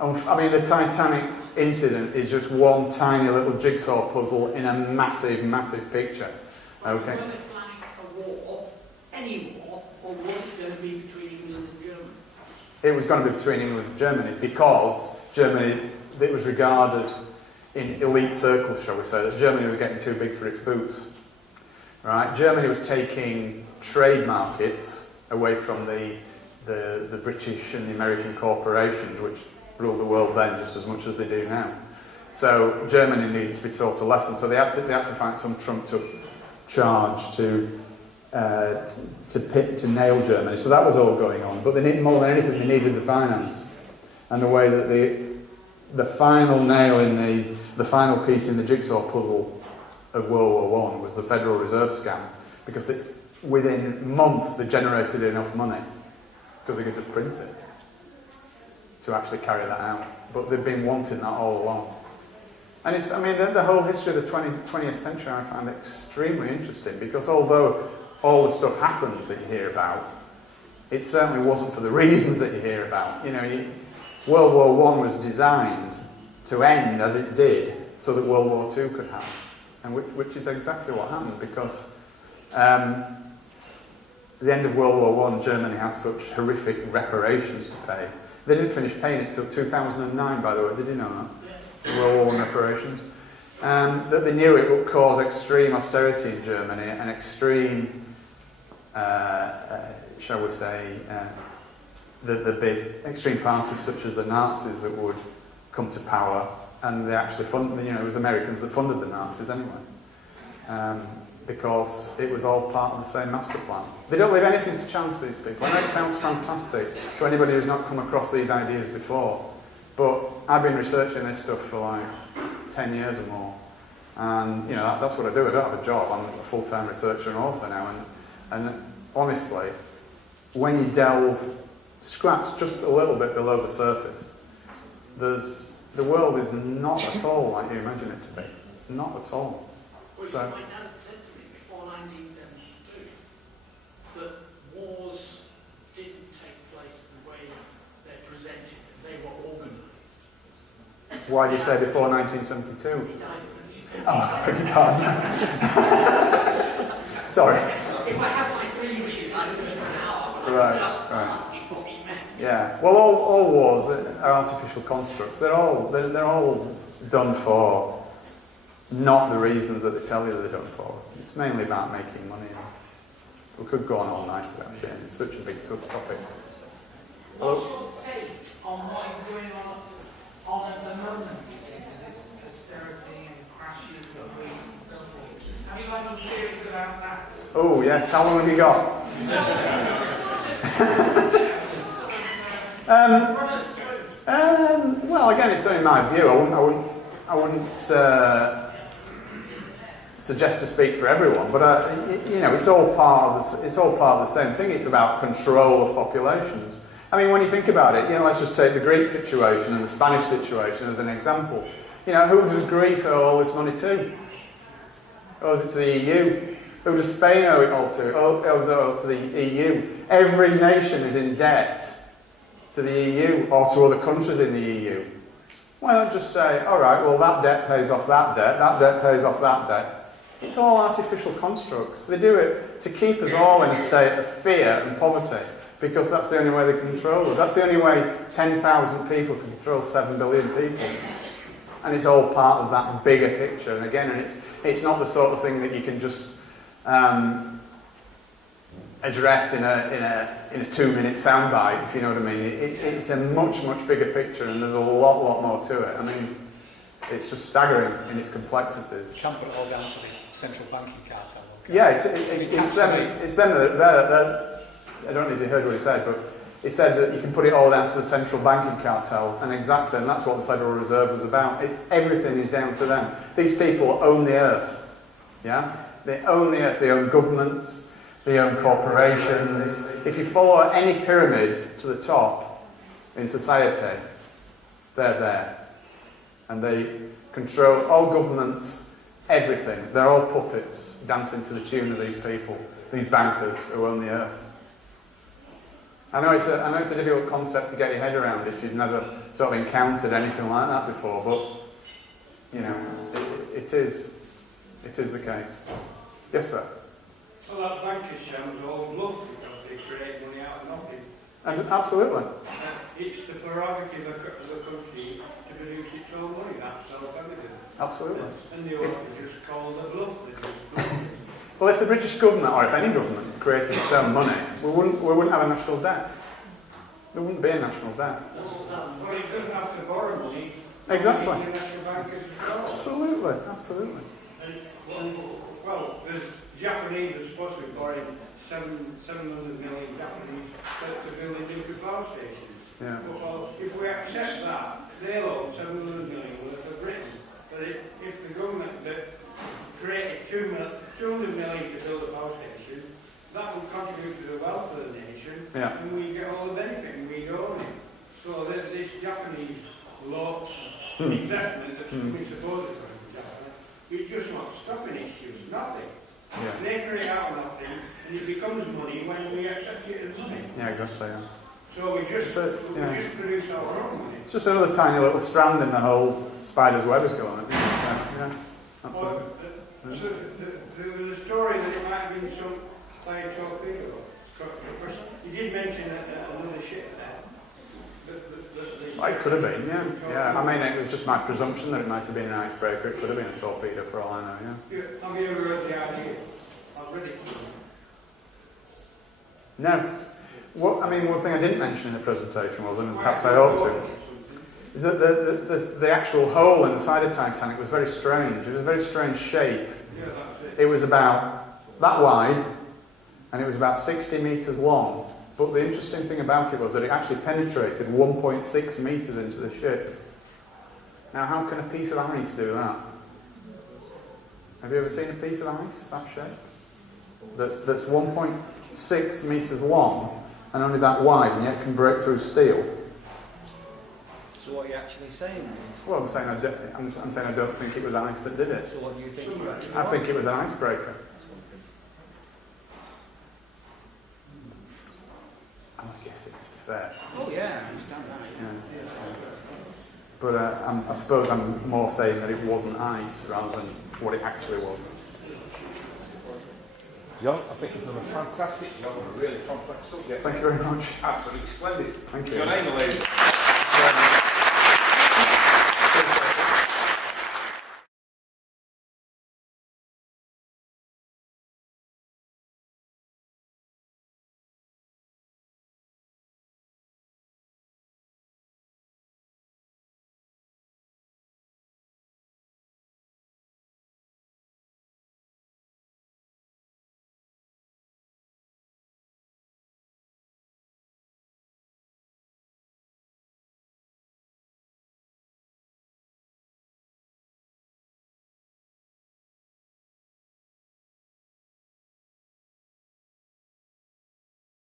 I mean, the Titanic incident is just one tiny little jigsaw puzzle in a massive, massive picture. Okay. Were they planning a war, any war, or was it going to be between England and Germany? It was going to be between England and Germany because Germany, it was regarded in elite circles, shall we say, that Germany was getting too big for its boots. Right? Germany was taking trade markets away from the British and the American corporations, which ruled the world then just as much as they do now. So Germany needed to be taught a lesson. So they had to find some trumped-up charge to nail Germany. So that was all going on. But they needed more than anything. They needed the finance, and the way that the final nail in the final piece in the jigsaw puzzle of World War I was the Federal Reserve scam, because within months they generated enough money because they could just print it to actually carry that out. But they've been wanting that all along. And the whole history of the 20th century I find extremely interesting, because although all the stuff happened that you hear about, it certainly wasn't for the reasons that you hear about. World War I was designed to end as it did so that World War II could happen, and which is exactly what happened, because at the end of World War I, Germany had such horrific reparations to pay. They didn't finish paying it till 2009, by the way. Did you know that? World War I reparations. That they knew it would cause extreme austerity in Germany and extreme, shall we say, the big extreme parties such as the Nazis that would come to power, and they actually funded, it was Americans that funded the Nazis anyway, because it was all part of the same master plan. They don't leave anything to chance, these people. I know it sounds fantastic to anybody who's not come across these ideas before, but I've been researching this stuff for like 10 years or more, and that's what I do. I don't have a job. I'm a full-time researcher and author now, and honestly, when you scratch just a little bit below the surface, the world is not at all like you imagine it to be. Not at all. Well, So, my dad said to me before 1972 that wars didn't take place the way they're presented, they were organised. why do you say before 1972? He died when he said, Oh, I beg your pardon. Sorry. if I have my 3 wishes, I live for an hour, but Right, I'm right. asking what he meant. Yeah. Well, all wars are artificial constructs. They're all done for not the reasons that they tell you they're done for. It's mainly about making money. We could go on all night about it. It's such a big topic. What's your take on what is going on at the moment? This austerity and crashes and Greece and so forth. Have you got any theories about that? Oh yes. How long have you got? Well, again, it's only my view. I wouldn't suggest to speak for everyone, but it's all part of the same thing. It's about control of populations. I mean, when you think about it, let's just take the Greek situation and the Spanish situation as an example. Who does Greece owe all this money to? Owes it to the EU? Who does Spain owe it all to? Owes it all to the EU. Every nation is in debt to the EU or to other countries in the EU. Why not just say, all right, well, that debt pays off that debt pays off that debt. It's all artificial constructs. They do it to keep us all in a state of fear and poverty, because that's the only way they can control us. That's the only way 10,000 people can control 7 billion people. And it's all part of that bigger picture. And again, it's not the sort of thing that you can just address in a 2-minute soundbite, if you know what I mean. It's a much, much bigger picture, and there's a lot more to it. I mean, it's just staggering in its complexities. You can't put it all down to the central banking cartel. Yeah, it's them that I don't know if you heard what he said, but he said that you can put it all down to the central banking cartel, and that's what the Federal Reserve was about. Everything is down to them. These people own the earth, yeah? They own the earth, they own governments, they own corporations. If you follow any pyramid to the top in society, they're there. And they control all governments, everything. They're all puppets dancing to the tune of these people, these bankers who own the earth. I know it's a difficult concept to get your head around if you've never sort of encountered anything like that before, but it is the case. Yes, sir. Well, that banker scam was all bluff because they create money out of nothing. And absolutely. It's the prerogative of the country to produce its own money. That's self-evident. Absolutely. And they ought to just call it bluff. Well, if the British government, or if any government, created its own money, we wouldn't have a national debt. There wouldn't be a national debt. Well, it doesn't have to borrow money. Exactly. The national bankers as well. Absolutely. Well, there's Japanese are supposed to be borrowing 700 million Japanese to build a nuclear power station. Yeah. Well, if we accept that, they loan 700 million worth of Britain. But if the government that created 200 million to build a power station, that would contribute to the wealth of the nation, Yeah. and we get all the benefit and we own it. So this Japanese law investment that's coming supposedly from Japan, we just not stopping it, it's nothing. Yeah. They create out nothing, and it becomes money when we accept it as money. Yeah, exactly. Yeah. So we just produce our own money. It's just another tiny little strand in the whole spider's web is going on. Yeah, absolutely. Well, there was a story that it might have been some by a torpedo. You did mention another ship there. It could have been, yeah. Yeah, I mean, it was just my presumption that it might have been an icebreaker. It could have been a torpedo for all I know, yeah. Have you ever heard the idea? I've read it. No. Well, I mean, one thing I didn't mention in the presentation was, and perhaps I ought to, is that the actual hole in the side of Titanic was very strange. It was a very strange shape. Yeah, that's It was about that wide, and it was about 60 metres long. But the interesting thing about it was that it actually penetrated 1.6 metres into the ship. Now, how can a piece of ice do that? Have you ever seen a piece of ice that shape? That's 1.6 metres long and only that wide, and yet can break through steel. So what are you actually saying? Well, I'm saying I don't think it was ice that did it. So what do you think it actually I think it was an icebreaker. I guess it, to be fair. Oh yeah, I understand that. Yeah. But I suppose I'm more saying that it wasn't ice rather than what it actually was. John, I think you've done a fantastic job on a really complex subject. Thank you very much. Absolutely splendid. Thank you. Your name, ladies.